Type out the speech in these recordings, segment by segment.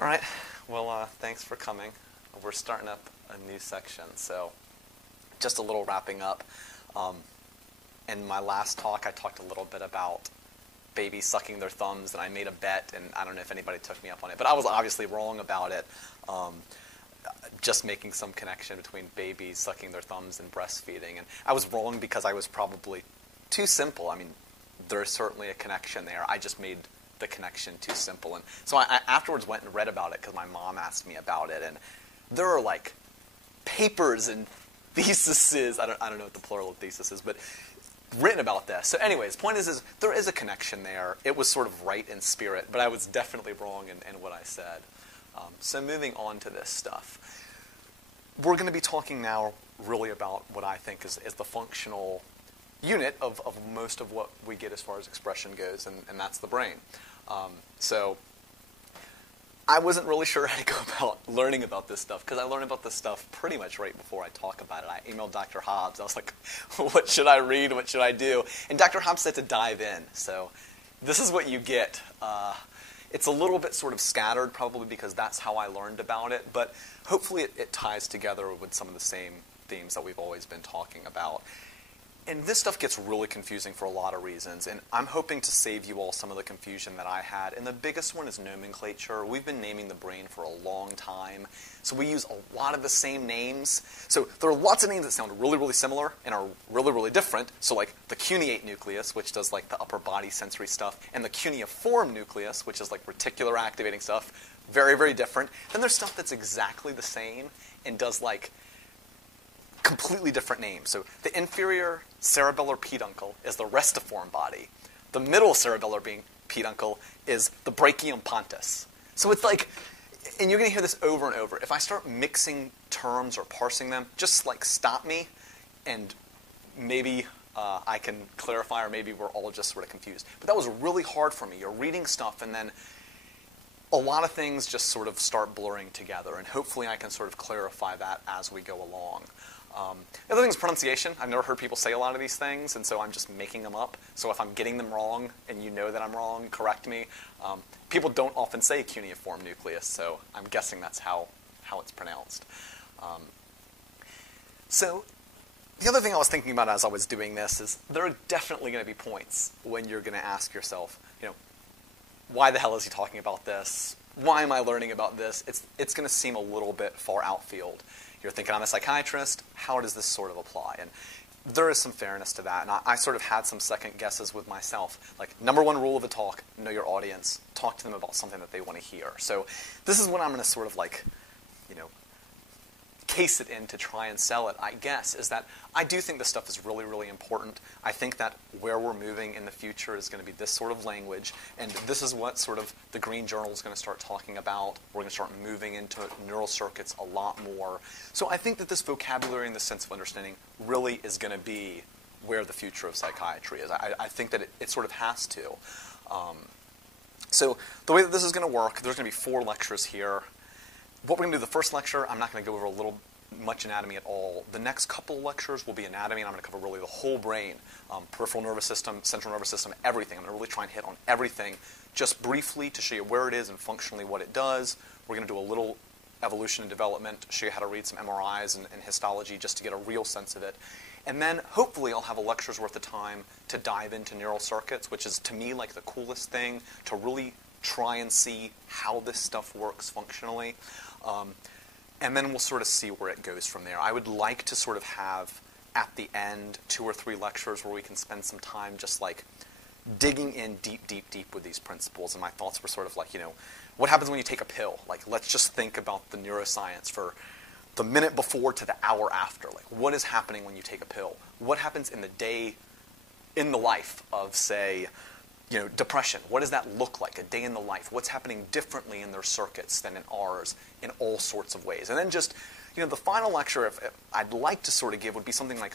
All right. Well, thanks for coming. We're starting up a new section, so just a little wrapping up. In my last talk, I talked a little bit about babies sucking their thumbs, and I made a bet, and I don't know if anybody took me up on it, but I was obviously wrong about it. Just making some connection between babies sucking their thumbs and breastfeeding, and I was wrong because I was probably too simple. I mean, there's certainly a connection there. I just made the connection too simple, and so I afterwards went and read about it because my mom asked me about it, and there are like papers and theses. I don't know what the plural of thesis is, but written about this. So anyways, point is there is a connection there. It was sort of right in spirit, but I was definitely wrong in what I said. So moving on to this stuff. We're going to be talking now really about what I think is the functional unit of most of what we get as far as expression goes, and that's the brain. So I wasn't really sure how to go about learning about this stuff, because I learned about this stuff pretty much right before I talk about it. I emailed Dr. Hobbs. I was like, what should I read? What should I do? And Dr. Hobbs said to dive in. So this is what you get. It's a little bit sort of scattered, probably because that's how I learned about it, but hopefully it ties together with some of the same themes that we've always been talking about. And this stuff gets really confusing for a lot of reasons, and I'm hoping to save you all some of the confusion that I had. And the biggest one is nomenclature. We've been naming the brain for a long time, so we use a lot of the same names. So there are lots of names that sound really, really similar and are really, really different. So like the cuneate nucleus, which does like the upper body sensory stuff, and the cuneiform nucleus, which is like reticular activating stuff, very, very different. Then there's stuff that's exactly the same and does like completely different names. So the inferior cerebellar peduncle is the restiform body. The middle cerebellar peduncle is the brachium pontus. So it's like, and you're going to hear this over and over. If I start mixing terms or parsing them, just like stop me, and maybe I can clarify, or maybe we're all just sort of confused. But that was really hard for me. You're reading stuff, and then a lot of things just sort of start blurring together, and hopefully I can sort of clarify that as we go along. The other thing is pronunciation. I've never heard people say a lot of these things, and so I'm just making them up. So if I'm getting them wrong, and you know that I'm wrong, correct me. People don't often say cuneiform nucleus, so I'm guessing that's how it's pronounced. So the other thing I was thinking about as I was doing this is there are definitely going to be points when you're going to ask yourself, why the hell is he talking about this? Why am I learning about this? It's going to seem a little bit far outfield. You're thinking, I'm a psychiatrist, how does this sort of apply? And there is some fairness to that, and I sort of had some second guesses with myself. Like, number one rule of a talk, know your audience. Talk to them about something that they want to hear. So this is what I'm going to sort of like, case it in to try and sell it, I guess, is that I do think this stuff is really, really important. I think that where we're moving in the future is going to be this sort of language, and this is what sort of the Green Journal is going to start talking about. We're going to start moving into neural circuits a lot more. So I think that this vocabulary and this sense of understanding really is going to be where the future of psychiatry is. I think that it sort of has to. So the way that this is going to work, there's going to be 4 lectures here. What we're going to do the first lecture, I'm not going to go over much anatomy at all. The next couple of lectures will be anatomy, and I'm going to cover really the whole brain, peripheral nervous system, central nervous system, everything. I'm going to really try and hit on everything just briefly to show you where it is and functionally what it does. We're going to do a little evolution and development, show you how to read some MRIs and histology just to get a real sense of it. And then hopefully I'll have a lecture's worth of time to dive into neural circuits, which is to me like the coolest thing, to really try and see how this stuff works functionally. And then we'll sort of see where it goes from there. I would like to sort of have, at the end, 2 or 3 lectures where we can spend some time just like digging in deep, deep, deep with these principles. And my thoughts were sort of like, what happens when you take a pill? Like, let's just think about the neuroscience for the minute before to the hour after. Like, what is happening when you take a pill? What happens in the day, in the life of, say, depression? What does that look like, a day in the life? What's happening differently in their circuits than in ours in all sorts of ways? And then just, the final lecture if I'd like to sort of give would be something like,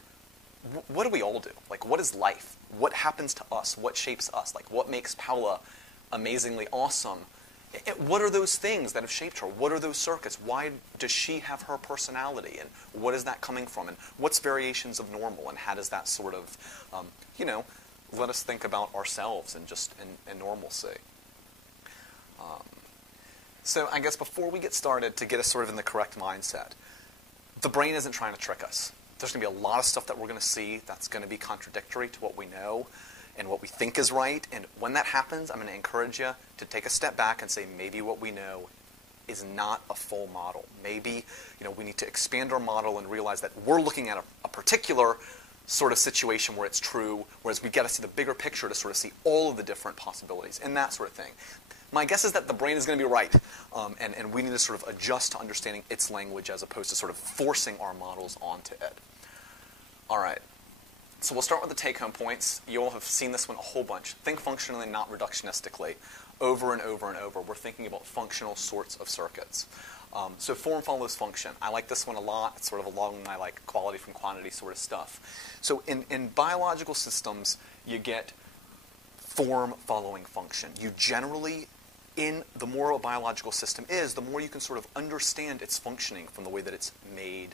what do we all do? Like, what is life? What happens to us? What shapes us? Like, what makes Paula amazingly awesome? What are those things that have shaped her? What are those circuits? Why does she have her personality? And what is that coming from? And what's variations of normal? And how does that sort of, let us think about ourselves and just in normalcy. So I guess before we get started, to get us sort of in the correct mindset, the brain isn't trying to trick us. There's going to be a lot of stuff that we're going to see that's going to be contradictory to what we know and what we think is right. And when that happens, I'm going to encourage you to take a step back and say maybe what we know is not a full model. Maybe we need to expand our model and realize that we're looking at a particular sort of situation where it's true, whereas we got to see the bigger picture to sort of see all of the different possibilities and that sort of thing. My guess is that the brain is going to be right, and we need to sort of adjust to understanding its language as opposed to sort of forcing our models onto it. All right, so we'll start with the take-home points. You all have seen this one a whole bunch. Think functionally, not reductionistically. Over and over and over, we're thinking about functional sorts of circuits. So form follows function. I like this one a lot. It's sort of along my quality from quantity sort of stuff. So in biological systems, you get form following function. You generally, the more a biological system is, the more you can sort of understand its functioning from the way that it's made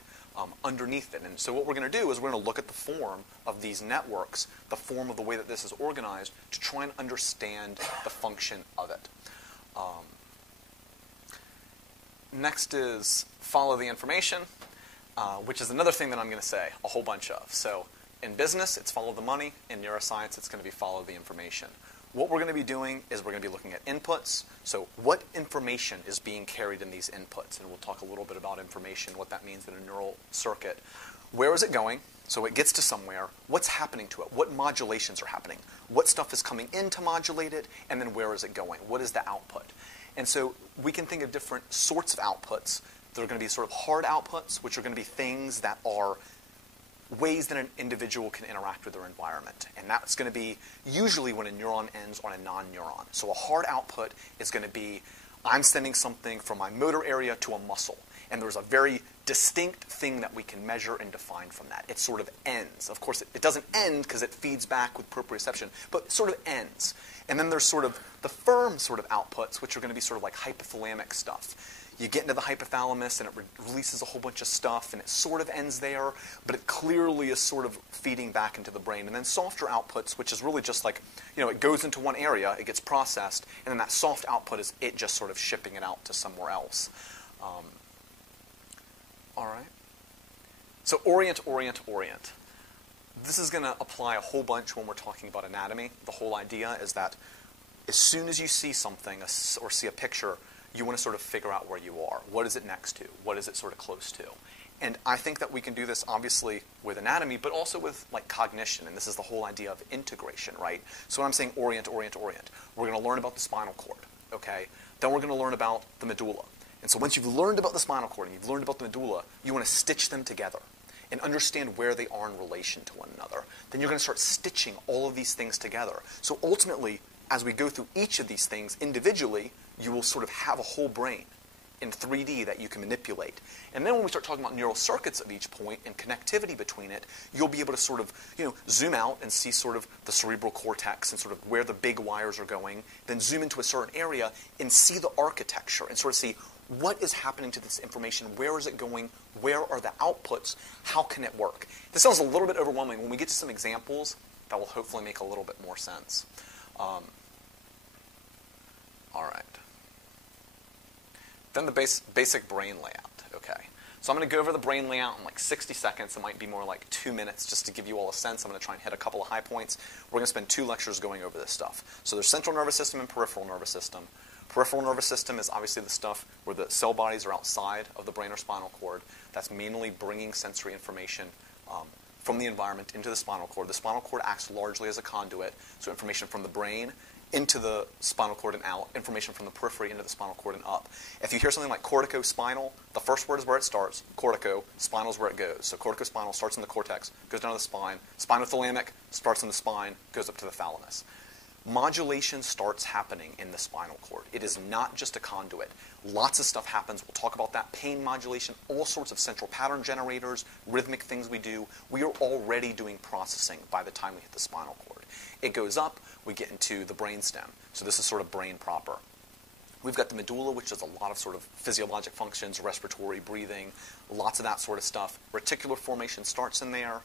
underneath it. And so what we're going to do is we're going to look at the form of these networks, the form of the way that this is organized, to try and understand the function of it. Next is follow the information, which is another thing that I'm going to say a whole bunch of. So in business, it's follow the money. In neuroscience, it's going to be follow the information. What we're going to be doing is we're going to be looking at inputs. So what information is being carried in these inputs? And we'll talk a little bit about information, what that means in a neural circuit. Where is it going? So it gets to somewhere. What's happening to it? What modulations are happening? What stuff is coming in to modulate it? And then where is it going? What is the output? And so we can think of different sorts of outputs. There are going to be sort of hard outputs, which are going to be things that are ways that an individual can interact with their environment. And that's going to be usually when a neuron ends on a non-neuron. So a hard output is going to be, I'm sending something from my motor area to a muscle. And there's a very distinct thing that we can measure and define from that. It sort of ends. Of course, it doesn't end because it feeds back with proprioception, but it sort of ends. And then there's sort of the firm sort of outputs, which are going to be sort of like hypothalamic stuff. You get into the hypothalamus, and it releases a whole bunch of stuff, and it sort of ends there, but it clearly is sort of feeding back into the brain. And then softer outputs, which is really just like, it goes into one area, it gets processed, and then that soft output is it just sort of shipping it out to somewhere else. All right. So orient, orient, orient. This is going to apply a whole bunch when we're talking about anatomy. The whole idea is that as soon as you see something or see a picture, you want to sort of figure out where you are. What is it next to? What is it sort of close to? And I think that we can do this obviously with anatomy, but also with cognition. And this is the whole idea of integration, right? So when I'm saying orient, orient, orient, we're going to learn about the spinal cord, okay? Then we're going to learn about the medulla. And so once you've learned about the spinal cord and you've learned about the medulla, you want to stitch them together and understand where they are in relation to one another. Then you're going to start stitching all of these things together. So ultimately, as we go through each of these things individually, you will sort of have a whole brain in 3D that you can manipulate. And then when we start talking about neural circuits of each point and connectivity between it, you'll be able to sort of, zoom out and see sort of the cerebral cortex and sort of where the big wires are going, then zoom into a certain area and see the architecture and sort of see what is happening to this information, where is it going, where are the outputs, how can it work? This sounds a little bit overwhelming. When we get to some examples, that will hopefully make a little bit more sense. All right. Then the basic brain layout, okay. So I'm going to go over the brain layout in 60 seconds. It might be more like 2 minutes just to give you all a sense. I'm going to try and hit a couple of high points. We're going to spend 2 lectures going over this stuff. So there's central nervous system and peripheral nervous system. Peripheral nervous system is obviously the stuff where the cell bodies are outside of the brain or spinal cord. That's mainly bringing sensory information from the environment into the spinal cord. The spinal cord acts largely as a conduit, so information from the brain into the spinal cord and out, information from the periphery into the spinal cord and up. If you hear something like corticospinal, the first word is where it starts. Cortico, spinal is where it goes. So corticospinal starts in the cortex, goes down to the spine. Spinothalamic starts in the spine, goes up to the thalamus. Modulation starts happening in the spinal cord. It is not just a conduit. Lots of stuff happens. We'll talk about that. Pain modulation, all sorts of central pattern generators, rhythmic things we do. We are already doing processing by the time we hit the spinal cord. It goes up, we get into the brainstem. So this is sort of brain proper. We've got the medulla, which does a lot of sort of physiologic functions, respiratory, breathing, lots of that sort of stuff. Reticular formation starts in there.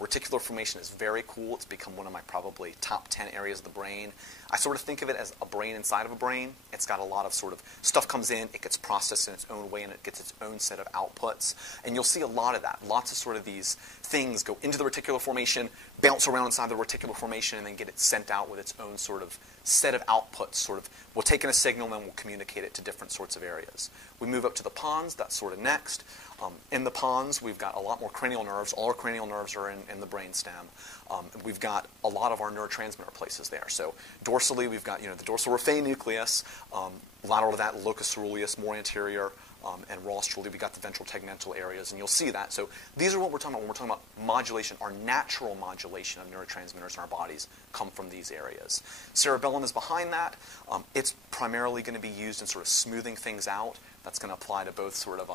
Reticular formation is very cool. It's become one of my probably top 10 areas of the brain. I sort of think of it as a brain inside of a brain. It's got a lot of sort of stuff comes in, it gets processed in its own way, and it gets its own set of outputs. And you'll see a lot of that. Lots of sort of these things go into the reticular formation, bounce around inside the reticular formation, and then get it sent out with its own sort of set of outputs. Sort of, we'll take in a signal, and then we'll communicate it to different sorts of areas. We move up to the pons, that's sort of next. In the pons, we've got a lot more cranial nerves. All our cranial nerves are in the brainstem. We've got a lot of our neurotransmitter places there. So dorsally, we've got the dorsal raphe nucleus. Lateral to that, locus coeruleus, more anterior, and rostrally, we've got the ventral tegmental areas, and you'll see that. So these are what we're talking about when we're talking about modulation. Our natural modulation of neurotransmitters in our bodies come from these areas. Cerebellum is behind that. It's primarily going to be used in sort of smoothing things out. That's going to apply to both sort of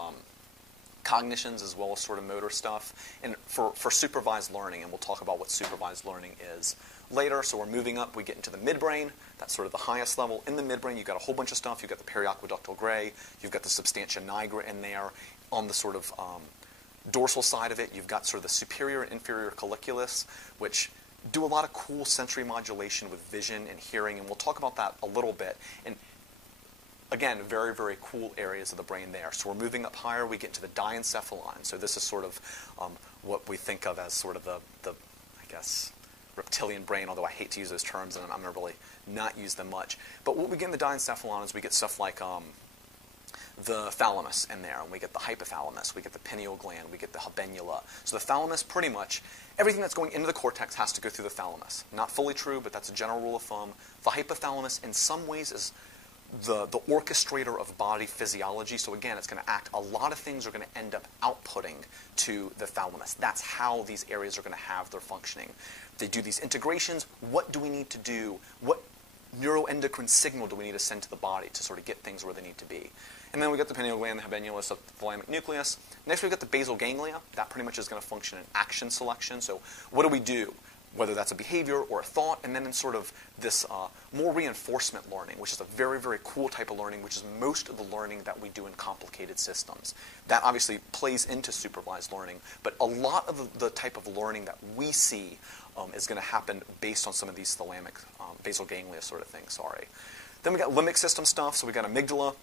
cognitions as well as sort of motor stuff. And for supervised learning, and we'll talk about what supervised learning is later. So we're moving up, we get into the midbrain. That's sort of the highest level. In the midbrain, you've got a whole bunch of stuff. You've got the periaqueductal gray. You've got the substantia nigra in there. On the sort of dorsal side of it, you've got sort of the superior and inferior colliculus, which do a lot of cool sensory modulation with vision and hearing, and we'll talk about that a little bit. And again, very, very cool areas of the brain there. So we're moving up higher, we get to the diencephalon. So this is sort of what we think of as sort of the I guess, reptilian brain, although I hate to use those terms, and I'm going to really not use them much. But what we get in the diencephalon is we get stuff like the thalamus in there, and we get the hypothalamus, we get the pineal gland, we get the habenula. So the thalamus, pretty much, everything that's going into the cortex has to go through the thalamus. Not fully true, but that's a general rule of thumb. The hypothalamus, in some ways, is the orchestrator of body physiology. So again, it's going to act, a lot of things are going to end up outputting to the thalamus. That's how these areas are going to have their functioning. They do these integrations. What do we need to do? What neuroendocrine signal do we need to send to the body to sort of get things where they need to be? And then we got the pineal gland, the habenulus, the thalamic nucleus. Next we've got the basal ganglia. That pretty much is going to function in action selection. So what do we do? Whether that's a behavior or a thought, and then in sort of this more reinforcement learning, which is a very, very cool type of learning, which is most of the learning that we do in complicated systems. That obviously plays into supervised learning, but a lot of the type of learning that we see is going to happen based on some of these thalamic, basal ganglia sort of things, sorry. Then we got limbic system stuff, so we got amygdala.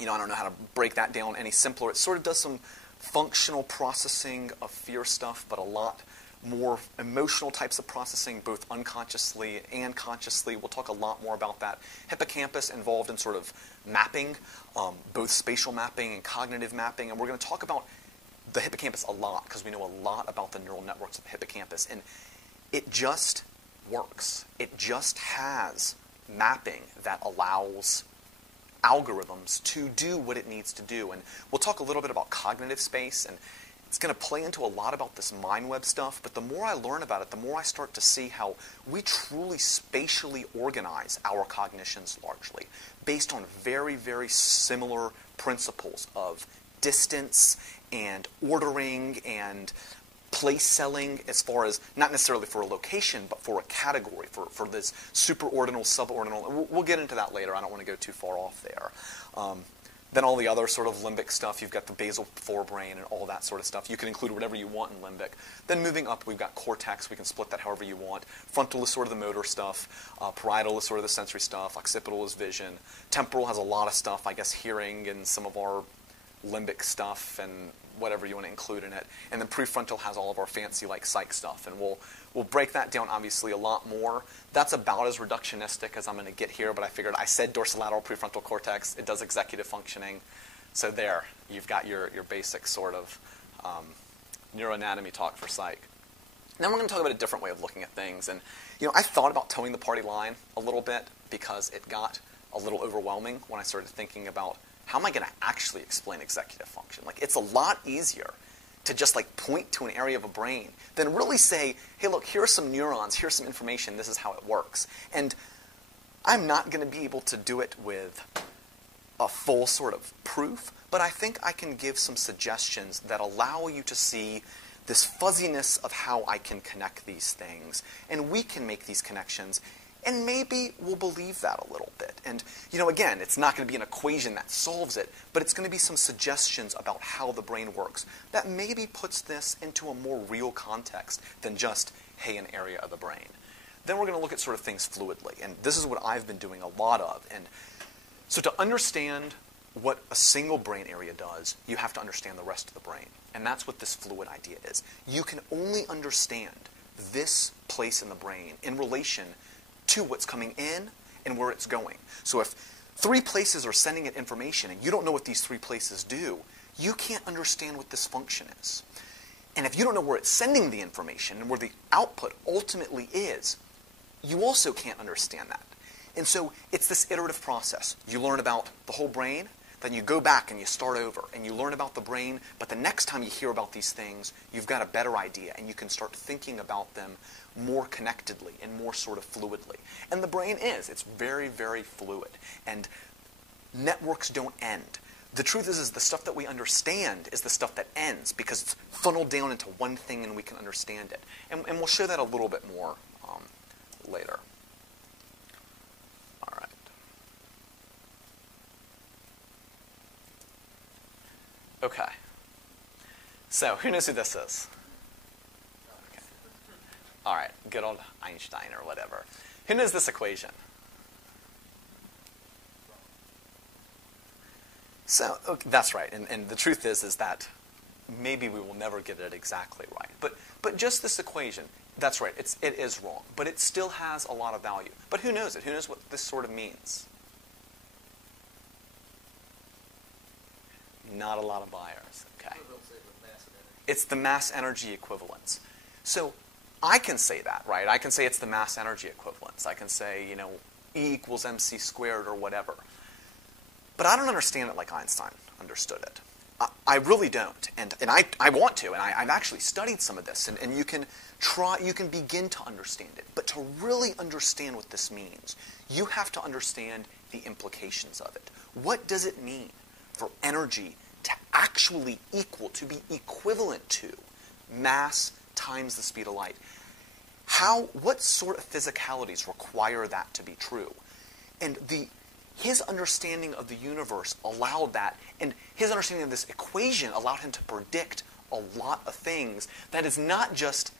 I don't know how to break that down any simpler. It sort of does some functional processing of fear stuff, but a lot more emotional types of processing, both unconsciously and consciously. We'll talk a lot more about that. Hippocampus involved in sort of mapping, both spatial mapping and cognitive mapping. And we're going to talk about the hippocampus a lot because we know a lot about the neural networks of the hippocampus. And it just works. It just has mapping that allows algorithms to do what it needs to do. And we'll talk a little bit about cognitive space, and it's going to play into a lot about this mind web stuff, but the more I learn about it, the more I start to see how we truly spatially organize our cognitions largely, based on very, very similar principles of distance and ordering and place selling, as far as not necessarily for a location, but for a category, for this superordinal, subordinal. We'll get into that later. I don't want to go too far off there. Then all the other sort of limbic stuff, you've got the basal forebrain and all that sort of stuff. You can include whatever you want in limbic. Then moving up, we've got cortex. We can split that however you want. Frontal is sort of the motor stuff. Parietal is sort of the sensory stuff. Occipital is vision. Temporal has a lot of stuff, I guess, hearing and some of our limbic stuff and whatever you want to include in it. And then prefrontal has all of our fancy like psych stuff. And we'll break that down obviously a lot more. That's about as reductionistic as I'm going to get here, but I figured I said dorsolateral prefrontal cortex. It does executive functioning. So there, you've got your basic sort of neuroanatomy talk for psych. Then we're going to talk about a different way of looking at things. And I thought about towing the party line a little bit because it got a little overwhelming when I started thinking about how am I going to actually explain executive function? Like, it's a lot easier to just like point to an area of a brain than really say, hey, look, here are some neurons, here's some information, this is how it works. And I'm not going to be able to do it with a full sort of proof, but I think I can give some suggestions that allow you to see this fuzziness of how I can connect these things. And we can make these connections, and maybe we'll believe that a little bit. And, again, it's not going to be an equation that solves it, but it's going to be some suggestions about how the brain works that maybe puts this into a more real context than just, hey, an area of the brain. then we're going to look at sort of things fluidly. And this is what I've been doing a lot of. And so to understand what a single brain area does, you have to understand the rest of the brain. And that's what this fluid idea is. You can only understand this place in the brain in relation to what's coming in and where it's going. So if 3 places are sending it information and you don't know what these 3 places do, you can't understand what this function is. And if you don't know where it's sending the information and where the output ultimately is, you also can't understand that. And so it's this iterative process. You learn about the whole brain, then you go back and you start over, and you learn about the brain, but the next time you hear about these things, you've got a better idea, and you can start thinking about them more connectedly and more sort of fluidly. And the brain it's very, very fluid. And networks don't end. The truth is the stuff that we understand is the stuff that ends, because it's funneled down into one thing and we can understand it. And we'll show that a little bit more later. All right. Okay. So, who knows who this is? Okay. All right, good old Einstein or whatever. Who knows this equation? So, okay, that's right. And the truth is that maybe we will never get it exactly right. But just this equation, that's right, it is wrong. But it still has a lot of value. But who knows it? Who knows what this sort of means? Not a lot of buyers. Okay. It's the mass energy equivalence. So I can say that, right? I can say it's the mass energy equivalence. I can say, E equals mc squared or whatever. But I don't understand it like Einstein understood it. I really don't. And I want to, and I've actually studied some of this, and you can begin to understand it. But to really understand what this means, you have to understand the implications of it. What does it mean for energy to actually to be equivalent to mass times the speed of light? What sort of physicalities require that to be true? And his understanding of the universe allowed that, and his understanding of this equation allowed him to predict a lot of things that is not just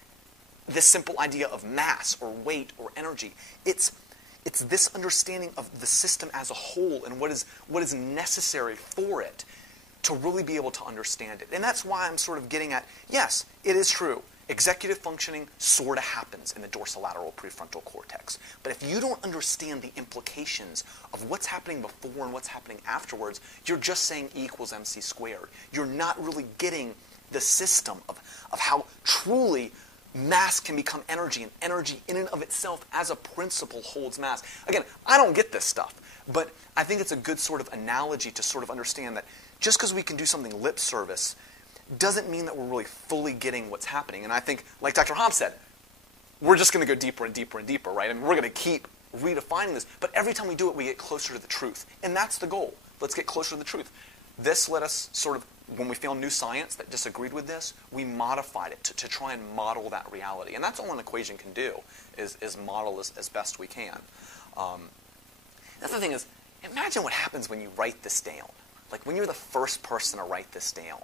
this simple idea of mass or weight or energy. It's this understanding of the system as a whole and what is necessary for it to really be able to understand it. And that's why I'm sort of getting at, yes, it is true. Executive functioning sort of happens in the dorsolateral prefrontal cortex. But if you don't understand the implications of what's happening before and what's happening afterwards, you're just saying E equals mc squared. You're not really getting the system of how truly mass can become energy, and energy in and of itself as a principle holds mass. Again, I don't get this stuff, but I think it's a good sort of analogy to sort of understand that just because we can do something lip service doesn't mean that we're really fully getting what's happening. And I think, like Dr. Hobbs said, we're just going to go deeper and deeper and deeper, right? I mean, we're going to keep redefining this, but every time we do it, we get closer to the truth. And that's the goal. Let's get closer to the truth. This let us sort of, when we found new science that disagreed with this, we modified it to try and model that reality. And that's all an equation can do, is model as best we can. The other thing is, imagine what happens when you write this down. Like, when you're the first person to write this down.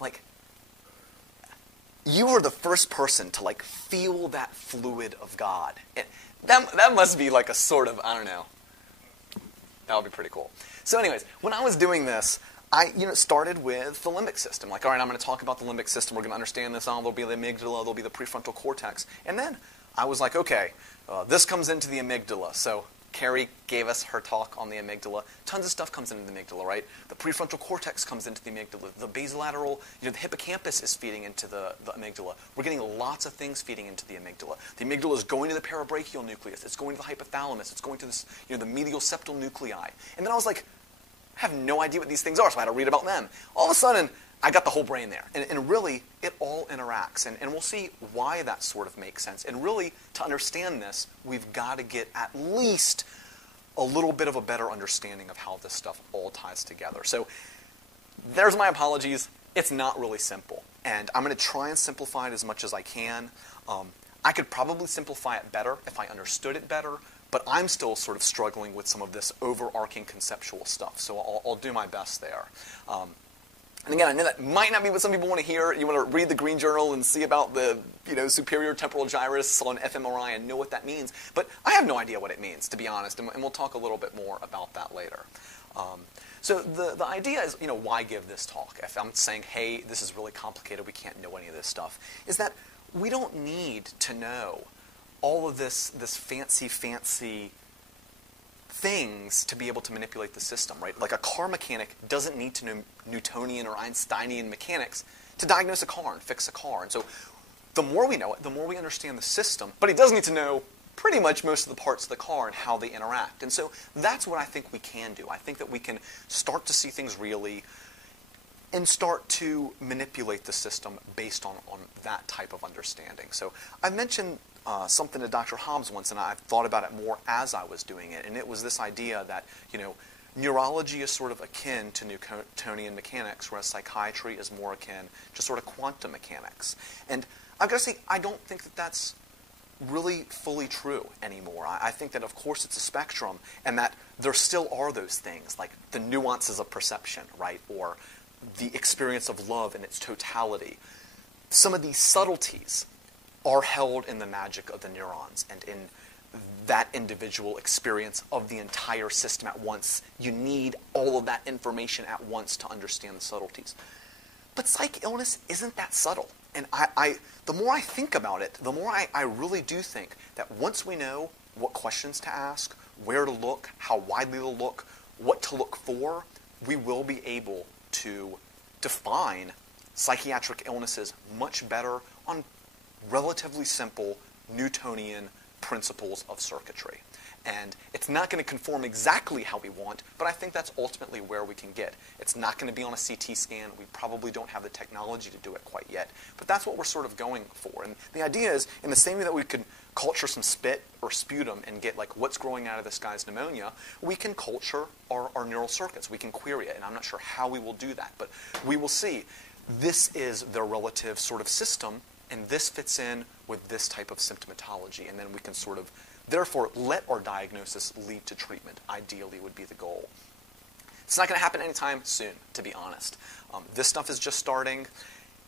Like, you were the first person to, like, feel that fluid of God. That must be like a sort of, I don't know. That would be pretty cool. So anyways, when I was doing this, I started with the limbic system. Like, all right, I'm going to talk about the limbic system. We're going to understand this. There'll be the amygdala. There'll be the prefrontal cortex. And then I was like, okay, this comes into the amygdala. So Carrie gave us her talk on the amygdala. Tons of stuff comes into the amygdala, right? The prefrontal cortex comes into the amygdala. The basolateral, the hippocampus is feeding into the amygdala. We're getting lots of things feeding into the amygdala. The amygdala is going to the parabrachial nucleus. It's going to the hypothalamus. It's going to this, the medial septal nuclei. And then I was like, I have no idea what these things are, so I had to read about them. All of a sudden, I got the whole brain there. And really, it all interacts. And we'll see why that sort of makes sense. And really, to understand this, we've got to get at least a little bit of a better understanding of how this stuff all ties together. So there's my apologies. It's not really simple. And I'm going to try and simplify it as much as I can. I could probably simplify it better if I understood it better. But I'm still sort of struggling with some of this overarching conceptual stuff. So I'll do my best there. And again, I know that might not be what some people want to hear. You want to read the Green Journal and see about the superior temporal gyrus on fMRI and know what that means. But I have no idea what it means, to be honest, and we'll talk a little bit more about that later. So the idea is, why give this talk? If I'm saying, hey, this is really complicated, we can't know any of this stuff, is that we don't need to know all of this fancy things to be able to manipulate the system, right? Like a car mechanic doesn't need to know Newtonian or Einsteinian mechanics to diagnose a car and fix a car. And so the more we know it, the more we understand the system, but he does need to know pretty much most of the parts of the car and how they interact. And so that's what I think we can do. I think that we can start to see things really and start to manipulate the system based on that type of understanding. So I mentioned something to Dr. Hobbs once, and I've thought about it more as I was doing it, and it was this idea that, neurology is sort of akin to Newtonian mechanics, whereas psychiatry is more akin to sort of quantum mechanics. And I've got to say, I don't think that that's really fully true anymore. I think that, of course, it's a spectrum, and that there still are those things, like the nuances of perception, right, or the experience of love in its totality. Some of these subtleties are held in the magic of the neurons and in that individual experience of the entire system at once. You need all of that information at once to understand the subtleties. But psych illness isn't that subtle. And the more I think about it, the more I really do think that once we know what questions to ask, where to look, how widely to look, what to look for, we will be able to define psychiatric illnesses much better on relatively simple Newtonian principles of circuitry. And it's not going to conform exactly how we want, but I think that's ultimately where we can get. It's not going to be on a CT scan. We probably don't have the technology to do it quite yet. But that's what we're sort of going for. And the idea is, in the same way that we could culture some spit or sputum and get like what's growing out of this guy's pneumonia, we can culture our neural circuits. We can query it. And I'm not sure how we will do that, but we will see. This is their relative sort of system, and this fits in with this type of symptomatology. And then we can sort of, therefore, let our diagnosis lead to treatment, ideally would be the goal. It's not going to happen anytime soon, to be honest. This stuff is just starting.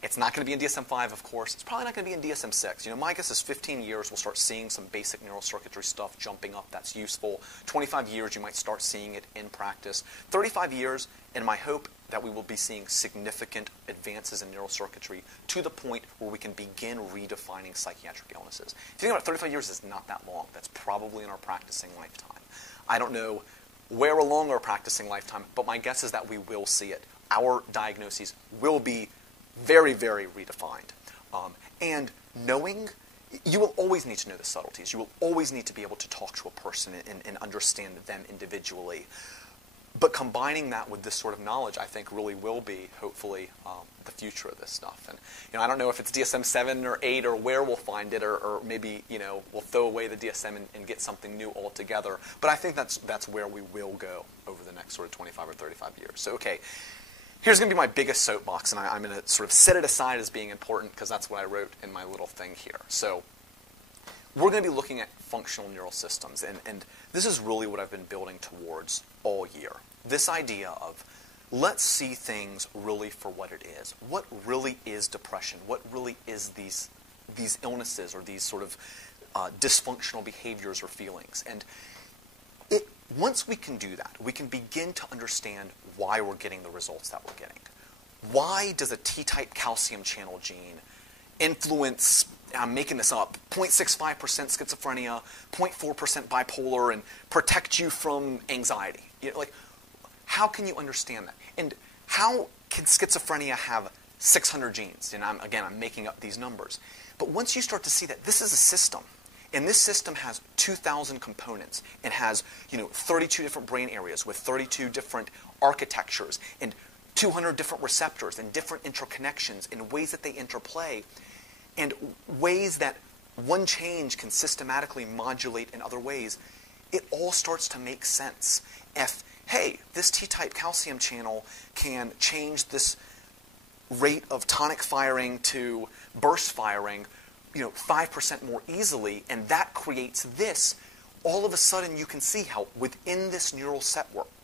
It's not going to be in DSM-5, of course. It's probably not going to be in DSM-6. My guess is 15 years we'll start seeing some basic neural circuitry stuff jumping up that's useful. 25 years you might start seeing it in practice. 35 years, and my hope that we will be seeing significant advances in neural circuitry to the point where we can begin redefining psychiatric illnesses. If you think about it, 35 years is not that long. That's probably in our practicing lifetime. I don't know where along our practicing lifetime, but my guess is that we will see it. Our diagnoses will be very, very redefined. And knowing, you will always need to know the subtleties. You will always need to be able to talk to a person and understand them individually. But combining that with this sort of knowledge, I think, really will be, hopefully, the future of this stuff. And I don't know if it's DSM-7 or 8 or where we'll find it, or maybe we'll throw away the DSM and get something new altogether. But I think that's where we will go over the next sort of 25 or 35 years. So, okay, here's going to be my biggest soapbox, and I'm going to sort of set it aside as being important because that's what I wrote in my little thing here. So we're going to be looking at functional neural systems, and this is really what I've been building towards all year. This idea of let's see things really for what it is. What really is depression? What really is these illnesses or these sort of dysfunctional behaviors or feelings? And once we can do that, we can begin to understand why we're getting the results that we're getting. Why does a T-type calcium channel gene influence, I'm making this up, 0.65% schizophrenia, 0.4% bipolar, and protect you from anxiety? How can you understand that? And how can schizophrenia have 600 genes? And I'm making up these numbers. But once you start to see that this is a system, and this system has 2,000 components and has 32 different brain areas with 32 different architectures and 200 different receptors and different interconnections and ways that they interplay and ways that one change can systematically modulate in other ways, it all starts to make sense. If, hey, this T-type calcium channel can change this rate of tonic firing to burst firing 5% more easily, and that creates this, all of a sudden you can see how within this neural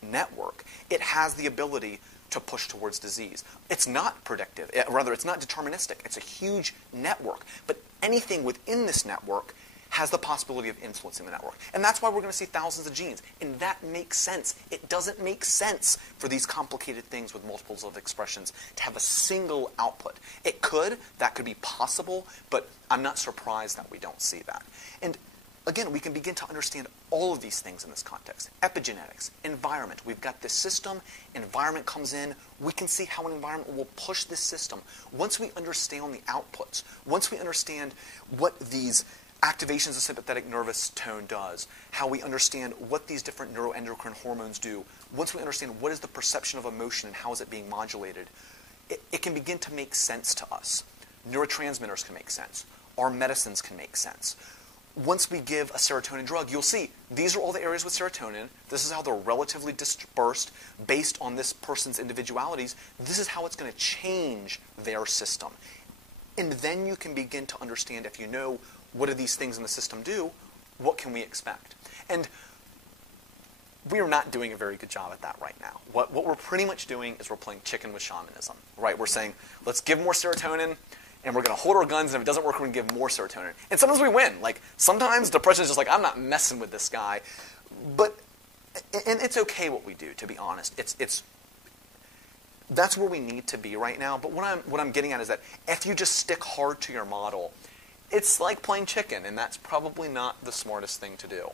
network, it has the ability to push towards disease. It's not predictive. Rather, it's not deterministic. It's a huge network. But anything within this network has the possibility of influencing the network. And that's why we're going to see thousands of genes. And that makes sense. It doesn't make sense for these complicated things with multiples of expressions to have a single output. It could. That could be possible. But I'm not surprised that we don't see that. And again, we can begin to understand all of these things in this context. Epigenetics, environment. We've got this system. Environment comes in. We can see how an environment will push this system. Once we understand the outputs, once we understand what these activations of sympathetic nervous tone does, how we understand what these different neuroendocrine hormones do, once we understand what is the perception of emotion and how is it being modulated, it can begin to make sense to us. Neurotransmitters can make sense. Our medicines can make sense. Once we give a serotonin drug, you'll see these are all the areas with serotonin. This is how they're relatively dispersed based on this person's individualities. This is how it's going to change their system. And then you can begin to understand, if you know what do these things in the system do, what can we expect? And we are not doing a very good job at that right now. What we're pretty much doing is we're playing chicken with shamanism, right? We're saying, let's give more serotonin, and we're going to hold our guns, and if it doesn't work, we're going to give more serotonin. And sometimes we win. Like, sometimes depression is just like, I'm not messing with this guy. But, and it's okay what we do, to be honest. That's where we need to be right now. But what I'm getting at is that if you just stick hard to your model, it's like playing chicken, and that's probably not the smartest thing to do.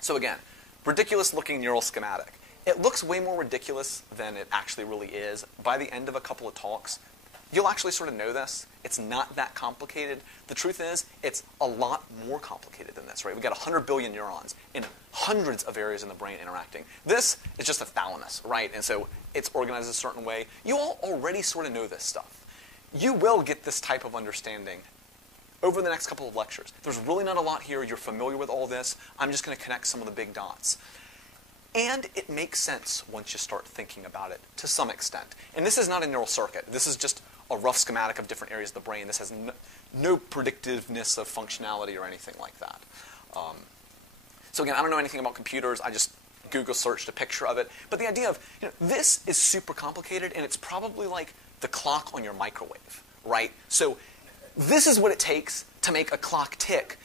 So again, ridiculous-looking neural schematic. It looks way more ridiculous than it actually really is. By the end of a couple of talks, you'll actually sort of know this. It's not that complicated. The truth is, it's a lot more complicated than this, right? We've got 100 billion neurons in hundreds of areas in the brain interacting. This is just a thalamus, right? And so it's organized a certain way. You all already sort of know this stuff. You will get this type of understanding over the next couple of lectures. There's really not a lot here. You're familiar with all this. I'm just going to connect some of the big dots. And it makes sense once you start thinking about it to some extent. And this is not a neural circuit. This is just a rough schematic of different areas of the brain. This has no predictiveness of functionality or anything like that. So again, I don't know anything about computers. I just Google searched a picture of it. But the idea of, this is super complicated, and it's probably like the clock on your microwave, right? So this is what it takes to make a clock tick.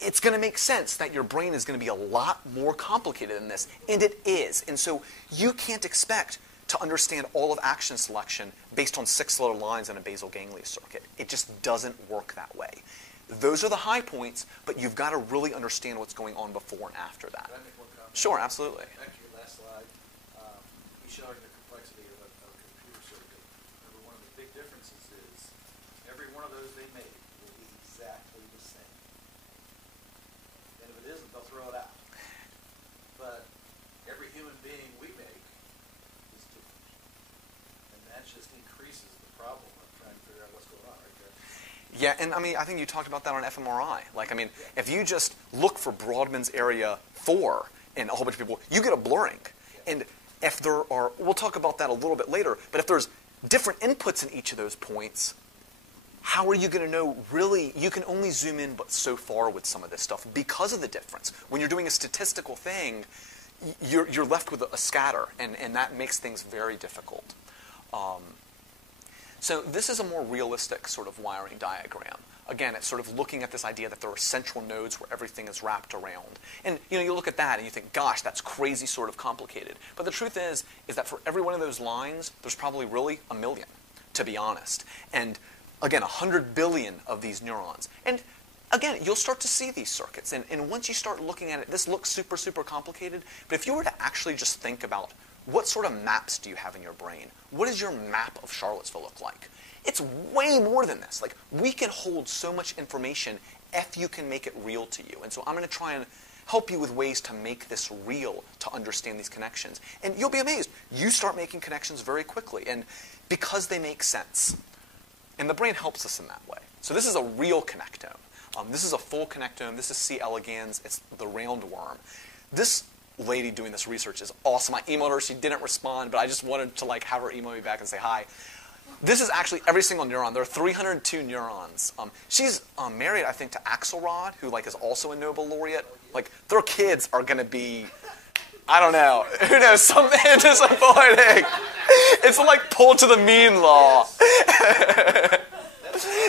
It's going to make sense that your brain is going to be a lot more complicated than this, and it is. And so you can't expect to understand all of action selection based on 6 little lines in a basal ganglia circuit. It just doesn't work that way. Those are the high points, but you've got to really understand what's going on before and after that. Can I make one comment? Sure, absolutely. Back to your last slide, you showing the complexity of a computer circuit. Remember, one of the big differences is every one of those they make will be exactly the same. And if it isn't, they'll throw it out. But every human being we make is different. And that just increases the problem of trying to figure out what's going on right there. Yeah, and I think you talked about that on fMRI. If you just look for Brodmann's area 4 in a whole bunch of people, you get a blurring. And if there are, we'll talk about that a little bit later, but if there's different inputs in each of those points, how are you going to know really? You can only zoom in but so far with some of this stuff because of the difference. When you're doing a statistical thing, you're left with a scatter, and that makes things very difficult. So this is a more realistic sort of wiring diagram. Again, it's sort of looking at this idea that there are central nodes where everything is wrapped around. And you look at that and you think, gosh, that's crazy sort of complicated. But the truth is that for every one of those lines, there's probably really 1 million, to be honest. And again, 100 billion of these neurons. And again, you'll start to see these circuits. And once you start looking at it, this looks super, super complicated. But if you were to actually just think about what sort of maps do you have in your brain? What does your map of Charlottesville look like? It's way more than this. Like, we can hold so much information if you can make it real to you. And so I'm going to try and help you with ways to make this real, to understand these connections. And you'll be amazed. You start making connections very quickly, and because they make sense. And the brain helps us in that way. So this is a real connectome. This is a full connectome. This is C. elegans. It's the roundworm. This lady doing this research is awesome. I emailed her. She didn't respond, but I just wanted to have her email me back and say hi. This is actually every single neuron. There are 302 neurons. She's married, I think, to Axelrod, who is also a Nobel laureate. Their kids are going to be I don't know. Who knows? Something disappointing. It's like pull to the mean law.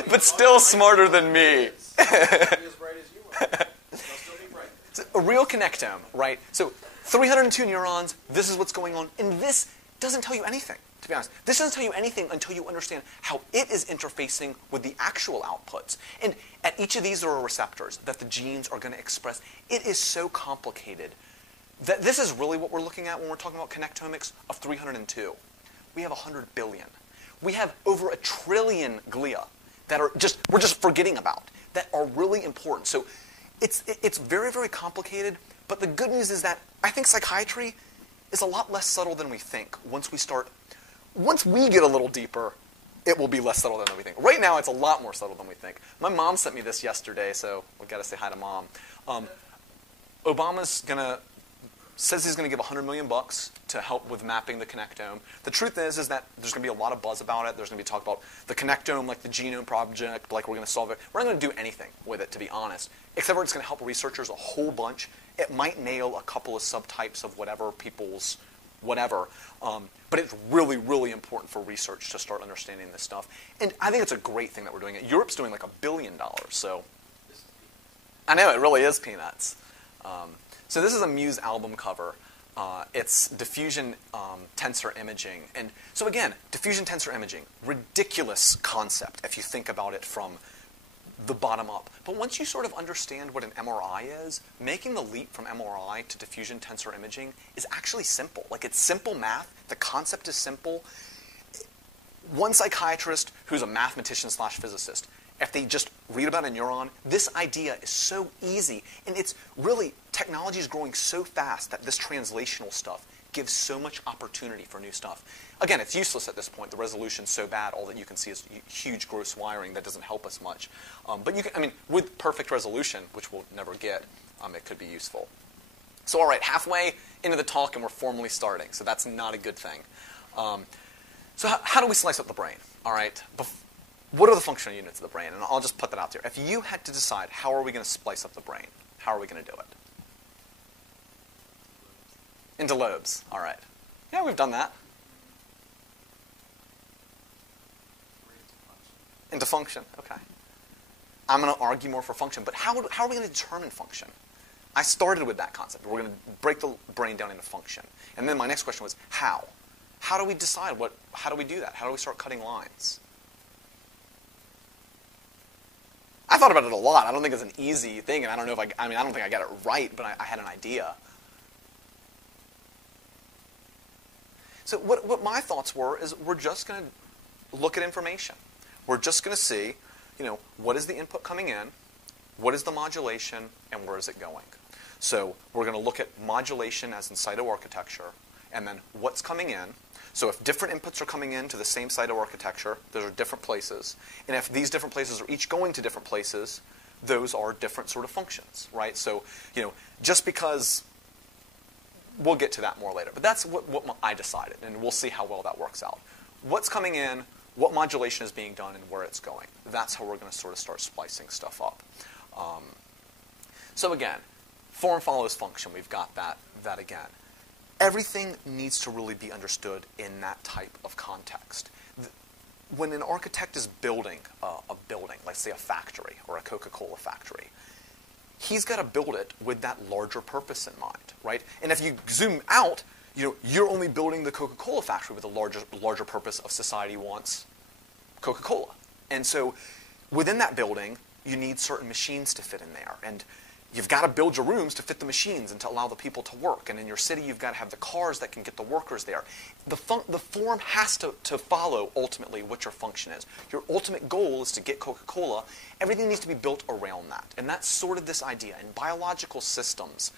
But still smarter than me. Be as bright as you are. They'll still be bright. It's a real connectome, right? So 302 neurons, this is what's going on. And this doesn't tell you anything, to be honest. This doesn't tell you anything until you understand how it is interfacing with the actual outputs. And at each of these, there are receptors that the genes are going to express. It is so complicated that this is really what we're looking at when we're talking about connectomics of 302. We have 100 billion. We have over 1 trillion glia that are we're just forgetting about, that are really important. So it's very, very complicated, but the good news is that I think psychiatry is a lot less subtle than we think. Once we get a little deeper, it will be less subtle than we think. Right now, it's a lot more subtle than we think. My mom sent me this yesterday, so we've got to say hi to Mom. Obama's says he's going to give $100 million to help with mapping the connectome. The truth is that there's going to be a lot of buzz about it. There's going to be talk about the connectome, like the genome project, like we're going to solve it. We're not going to do anything with it, to be honest, except for it's going to help researchers a whole bunch. It might nail a couple of subtypes of whatever people's whatever, but it's really, really important for research to start understanding this stuff. And I think it's a great thing that we're doing it. Europe's doing like $1 billion, so I know it really is peanuts. So this is a Muse album cover. It's diffusion tensor imaging. And so again, diffusion tensor imaging, ridiculous concept if you think about it from the bottom up. But once you sort of understand what an MRI is, making the leap from MRI to diffusion tensor imaging is actually simple. Like, it's simple math. The concept is simple. One psychiatrist who's a mathematician / physicist, if they just read about a neuron, this idea is so easy. And it's really, technology is growing so fast that this translational stuff gives so much opportunity for new stuff. Again, it's useless at this point. The resolution's so bad, all that you can see is huge gross wiring that doesn't help us much. But you can, I mean, with perfect resolution, which we'll never get, it could be useful. So all right, halfway into the talk and we're formally starting. So that's not a good thing. So how do we slice up the brain? All right. What are the functional units of the brain? And I'll just put that out there. If you had to decide how are we going to splice up the brain, how are we going to do it? Into lobes. All right. Yeah, we've done that. Into function. Okay. I'm going to argue more for function. But how are we going to determine function? I started with that concept. We're going to break the brain down into function. And then my next question was how? How do we decide how do we do that? How do we start cutting lines? I thought about it a lot. I don't think it's an easy thing, and I don't know if I don't think I got it right, but I had an idea. So what my thoughts were is we're just going to look at information. We're just going to see, what is the input coming in, what is the modulation, and where is it going. So we're going to look at modulation as in cytoarchitecture, and then what's coming in. So if different inputs are coming into the same cytoarchitecture, those are different places. And if these different places are each going to different places, those are different sort of functions, right? So, just because, we'll get to that more later. But that's what I decided, and we'll see how well that works out. What's coming in, what modulation is being done, and where it's going. That's how we're going to sort of start splicing stuff up. So again, form follows function. We've got that again. Everything needs to really be understood in that type of context. When an architect is building a building, let's say a factory or a Coca-Cola factory, he's got to build it with that larger purpose in mind, right? And if you zoom out, you're only building the Coca-Cola factory with a larger purpose of society wants Coca-Cola. And so within that building, you need certain machines to fit in there. And you've got to build your rooms to fit the machines and to allow the people to work. And in your city, you've got to have the cars that can get the workers there. The form has to follow, ultimately, what your function is. Your ultimate goal is to get Coca-Cola. Everything needs to be built around that. And that's sort of this idea. In biological systems,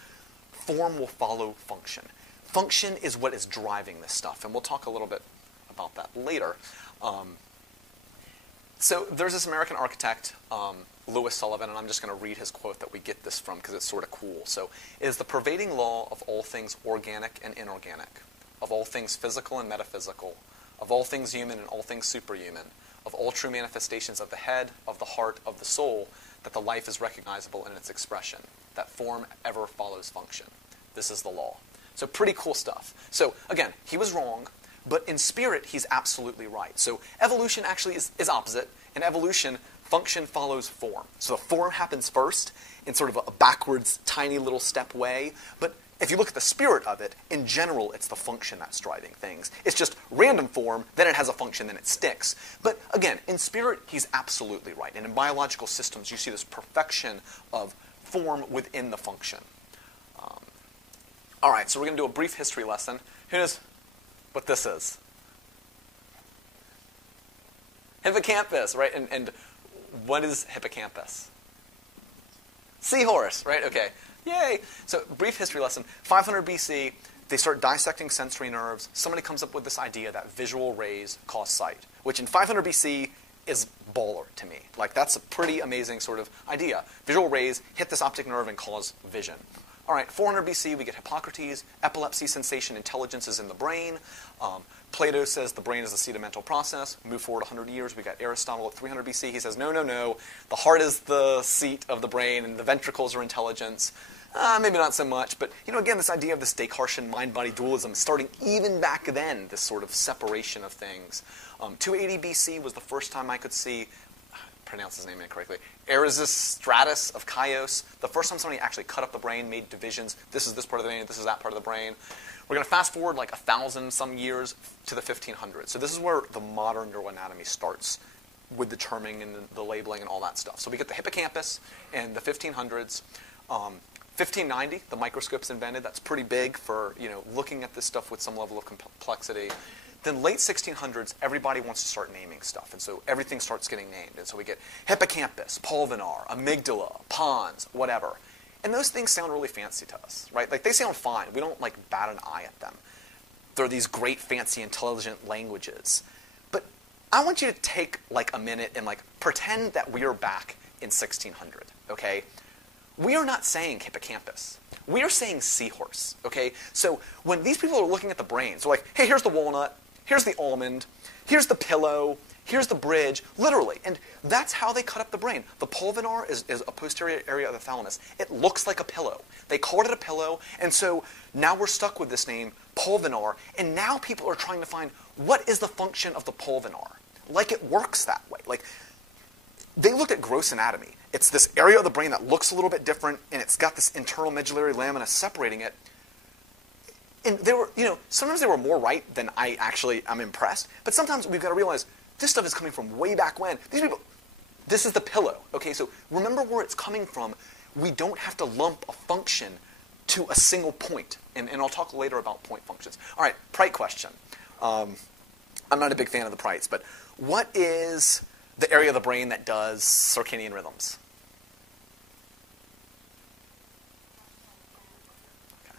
form will follow function. Function is what is driving this stuff. And we'll talk a little bit about that later. So there's this American architect, Louis Sullivan, and I'm just going to read his quote that we get this from because it's sort of cool. So, it is the pervading law of all things organic and inorganic, of all things physical and metaphysical, of all things human and all things superhuman, of all true manifestations of the head, of the heart, of the soul, that the life is recognizable in its expression, that form ever follows function. This is the law. So pretty cool stuff. So again, he was wrong, but in spirit, he's absolutely right. So evolution actually is opposite. In evolution, function follows form. So the form happens first in sort of a backwards, tiny little step way. But if you look at the spirit of it, in general, it's the function that's driving things. It's just random form, then it has a function, then it sticks. But again, in spirit, he's absolutely right. And in biological systems, you see this perfection of form within the function. All right, so we're going to do a brief history lesson. Who knows what this is? Hippocampus, right? And what is hippocampus? Seahorse, right? Okay. Yay. So brief history lesson. 500 BC, they start dissecting sensory nerves. Somebody comes up with this idea that visual rays cause sight, which in 500 BC is baller to me. Like, that's a pretty amazing sort of idea. Visual rays hit this optic nerve and cause vision. All right, 400 BC, we get Hippocrates. Epilepsy, sensation, intelligence is in the brain. Plato says the brain is the seat of mental process. Move forward 100 years, we got Aristotle at 300 BC. He says, no, no, no. The heart is the seat of the brain, and the ventricles are intelligence. Maybe not so much, but again, this idea of this Descartesian mind-body dualism starting even back then, this sort of separation of things. 280 BC was the first time I could see, pronounce his name incorrectly, Erasistratus of Chios, the first time somebody actually cut up the brain, made divisions. This is this part of the brain, this is that part of the brain. We're going to fast forward like 1,000 some years to the 1500s. So this is where the modern neuroanatomy starts with the terming and the labeling and all that stuff. So we get the hippocampus in the 1500s. 1590, the microscope's invented. That's pretty big for looking at this stuff with some level of complexity. Then late 1600s, everybody wants to start naming stuff, and so everything starts getting named. And so we get hippocampus, pulvinar, amygdala, pons, whatever. And those things sound really fancy to us, right? Like, they sound fine. We don't bat an eye at them. They're these great, fancy, intelligent languages. But I want you to take a minute and pretend that we are back in 1600, okay? We are not saying hippocampus. We are saying seahorse, okay? So when these people are looking at the brain, so hey, here's the walnut, here's the almond, here's the pillow, here's the bridge, literally. And that's how they cut up the brain. The pulvinar is a posterior area of the thalamus. It looks like a pillow. They called it a pillow, and so now we're stuck with this name, pulvinar, and now people are trying to find what is the function of the pulvinar. It works that way. They looked at gross anatomy. It's this area of the brain that looks a little bit different, and it's got this internal medullary lamina separating it. And they were, sometimes they were more right than I'm impressed. But sometimes we've got to realize this stuff is coming from way back when. These people, this is the pillow. Okay, so remember where it's coming from. We don't have to lump a function to a single point. And I'll talk later about point functions. All right, Prite question. I'm not a big fan of the Prites, but what is the area of the brain that does circadian rhythms? Okay.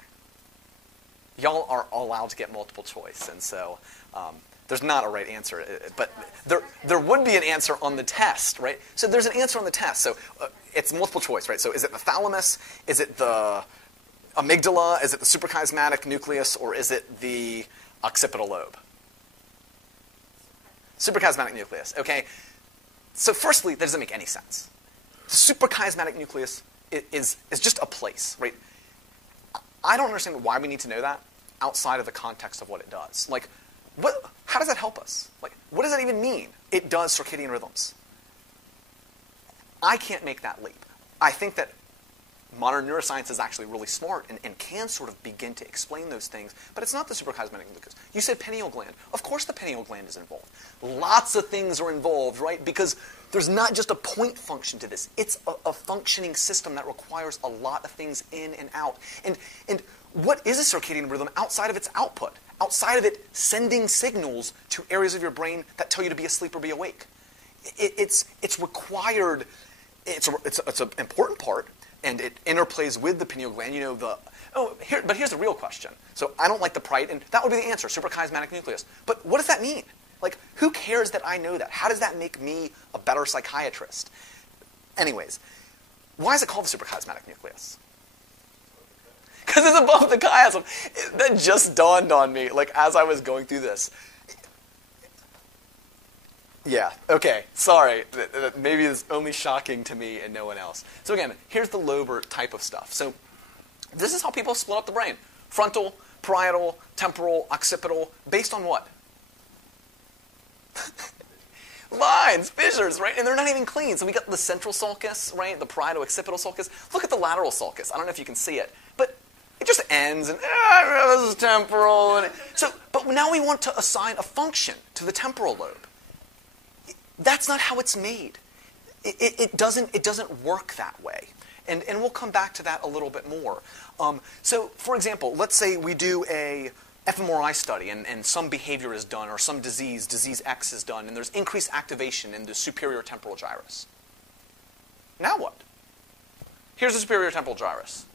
Y'all are allowed to get multiple choice, and so there's not a right answer, but there would be an answer on the test, right? So there's an answer on the test, so it's multiple choice, right? So is it the thalamus? Is it the amygdala? Is it the suprachiasmatic nucleus? Or is it the occipital lobe? Suprachiasmatic nucleus, okay? So firstly, that doesn't make any sense. The suprachiasmatic nucleus is just a place, right? I don't understand why we need to know that outside of the context of what it does. How does that help us? What does that even mean? It does circadian rhythms. I can't make that leap. I think that modern neuroscience is actually really smart and can sort of begin to explain those things, but it's not the suprachiasmatic nucleus. You said pineal gland. Of course the pineal gland is involved. Lots of things are involved, right? Because there's not just a point function to this. It's a functioning system that requires a lot of things in and out. And what is a circadian rhythm outside of its output? Outside of it sending signals to areas of your brain that tell you to be asleep or be awake? It's required. It's an important part. And it interplays with the pineal gland. But here's the real question. So I don't like the Prite, and that would be the answer, suprachiasmatic nucleus. But what does that mean? Who cares that I know that? How does that make me a better psychiatrist? Anyways, why is it called the suprachiasmatic nucleus? Because it's above the chiasm. That just dawned on me, as I was going through this. Yeah, okay, sorry. Maybe it's only shocking to me and no one else. So again, here's the lobar type of stuff. So this is how people split up the brain. Frontal, parietal, temporal, occipital, based on what? Lines, fissures, right? And they're not even clean. So we got the central sulcus, right? The parieto-occipital sulcus. Look at the lateral sulcus. I don't know if you can see it, but it just ends and this is temporal. But now we want to assign a function to the temporal lobe. That's not how it's made. It doesn't work that way. And we'll come back to that a little bit more. So, for example, let's say we do a fMRI study and some behavior is done or some disease X is done, and there's increased activation in the superior temporal gyrus. Now what? Here's the superior temporal gyrus.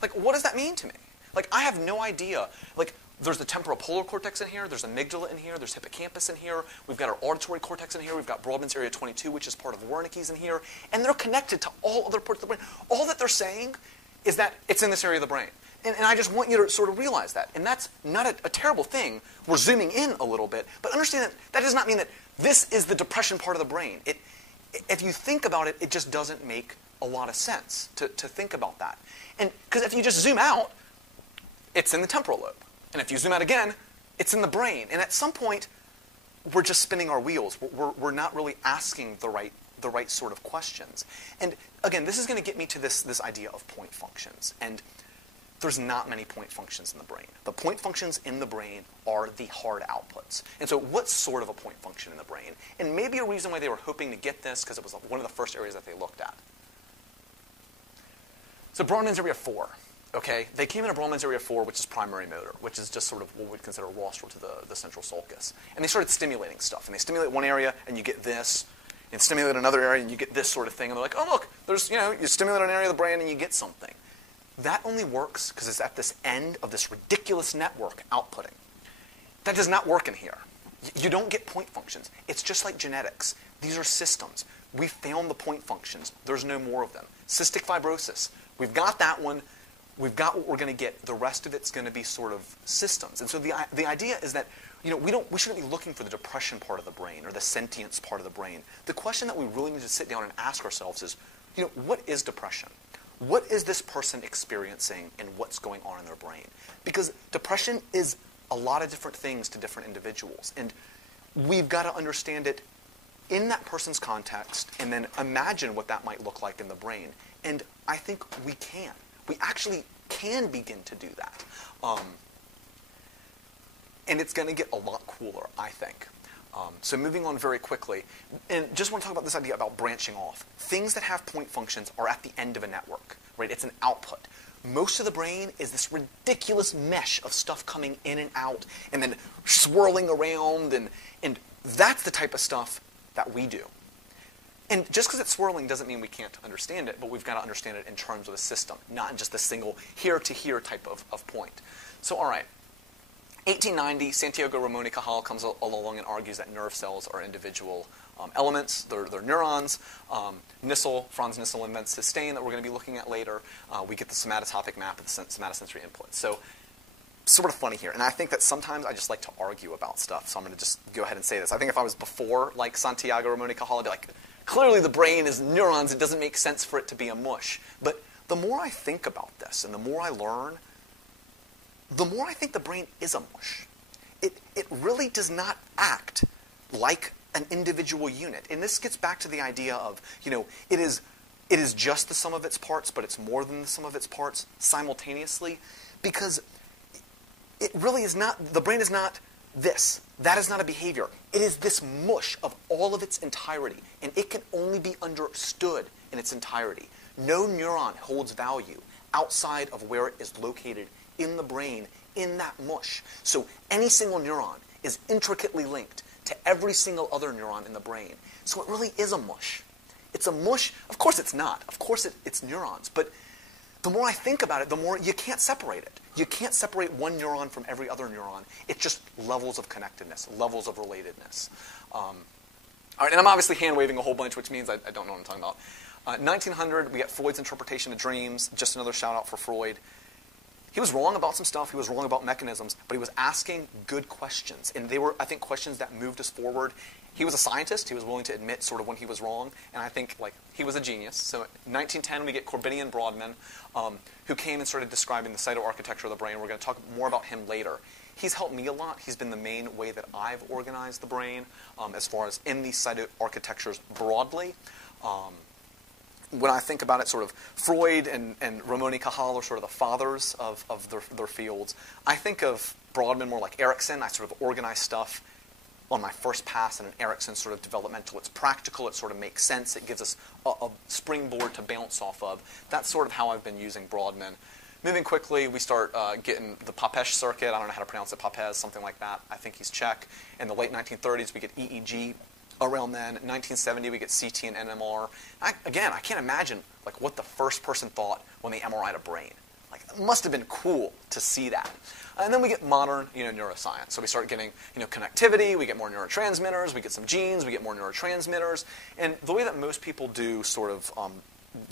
Like, what does that mean to me? Like, I have no idea. Like, there's the temporal polar cortex in here, there's amygdala in here, there's hippocampus in here, we've got our auditory cortex in here, we've got Brodmann's area 22, which is part of Wernicke's in here, and they're connected to all other parts of the brain. All that they're saying is that it's in this area of the brain. And I just want you to sort of realize that. And that's not a terrible thing. We're zooming in a little bit, but understand that does not mean that this is the depression part of the brain. If you think about it, it just doesn't make a lot of sense to think about that. And because if you just zoom out, it's in the temporal lobe. And if you zoom out again, it's in the brain. And at some point, we're just spinning our wheels. We're not really asking the right sort of questions. And again, this is going to get me to this idea of point functions. And there's not many point functions in the brain. The point functions in the brain are the hard outputs. And so what's sort of a point function in the brain? And maybe a reason why they were hoping to get this, because it was one of the first areas that they looked at. So Brodmann's area 4. Okay, they came into Brodmann's area 4, which is primary motor, which is just sort of what we'd consider rostral to the central sulcus. And they started stimulating stuff. And they stimulate one area, and you get this. And stimulate another area, and you get this sort of thing. And they're like, oh, look, you stimulate an area of the brain, and you get something. That only works because it's at this end of this ridiculous network outputting. That does not work in here. You don't get point functions. It's just like genetics. These are systems. We found the point functions. There's no more of them. Cystic fibrosis. We've got that one. We've got what we're going to get. The rest of it's going to be sort of systems. And so the idea is that we shouldn't be looking for the depression part of the brain or the sentience part of the brain. The question that we really need to sit down and ask ourselves is, what is depression? What is this person experiencing and what's going on in their brain? Because depression is a lot of different things to different individuals. And we've got to understand it in that person's context and then imagine what that might look like in the brain. And I think we can. We actually can begin to do that. And it's going to get a lot cooler, I think. So moving on very quickly, and just want to talk about this idea about branching off. Things that have point functions are at the end of a network, right? It's an output. Most of the brain is this ridiculous mesh of stuff coming in and out and then swirling around, and that's the type of stuff that we do. And just because it's swirling doesn't mean we can't understand it, but we've got to understand it in terms of a system, not in just a single here-to-here type of point. So, all right. 1890, Santiago Ramon y Cajal comes along and argues that nerve cells are individual elements. They're neurons. Franz Nissl invents histane that we're going to be looking at later. We get the somatotopic map of the somatosensory input. So sort of funny here. And I think that sometimes I just like to argue about stuff. So I'm going to just go ahead and say this. I think if I was before like Santiago Ramon y Cajal, I'd be like, clearly the brain is neurons. It doesn't make sense for it to be a mush. But the more I think about this and the more I learn, the more I think the brain is a mush. It really does not act like an individual unit. And this gets back to the idea of, it is just the sum of its parts, but it's more than the sum of its parts simultaneously, because it really is not, the brain is not this. That is not a behavior. It is this mush of all of its entirety, and it can only be understood in its entirety. No neuron holds value outside of where it is located in the brain, in that mush. So any single neuron is intricately linked to every single other neuron in the brain. So it really is a mush. It's a mush. Of course it's not. Of course it's neurons. But the more I think about it, the more you can't separate it. You can't separate one neuron from every other neuron. It's just levels of connectedness, levels of relatedness. All right, and I'm obviously hand-waving a whole bunch, which means I don't know what I'm talking about. 1900, we get Freud's interpretation of dreams. Just another shout-out for Freud. he was wrong about some stuff. He was wrong about mechanisms, but he was asking good questions. And they were, I think, questions that moved us forward. He was a scientist. He was willing to admit sort of when he was wrong. And I think like he was a genius. So in 1910, we get Corbinian Brodmann, who came and started describing the cytoarchitecture of the brain. We're going to talk more about him later. He's helped me a lot. He's been the main way that I've organized the brain as far as in these cytoarchitectures broadly. When I think about it, sort of Freud and Ramon y Cajal are sort of the fathers of their fields. I think of Brodmann more like Erickson. I sort of organize stuff on my first pass in an Erickson sort of developmental. It's practical. It sort of makes sense. It gives us a springboard to bounce off of. That's sort of how I've been using Brodmann. Moving quickly, we start getting the Papesh circuit. I don't know how to pronounce it, Papez, something like that. I think he's Czech. In the late 1930s, we get EEG. Around then, 1970, we get CT and NMR. Again, I can't imagine like what the first person thought when they MRI'd a brain. Like, it must have been cool to see that. And then we get modern, neuroscience. So we start getting, connectivity. We get more neurotransmitters. We get some genes. We get more neurotransmitters. And the way that most people do sort of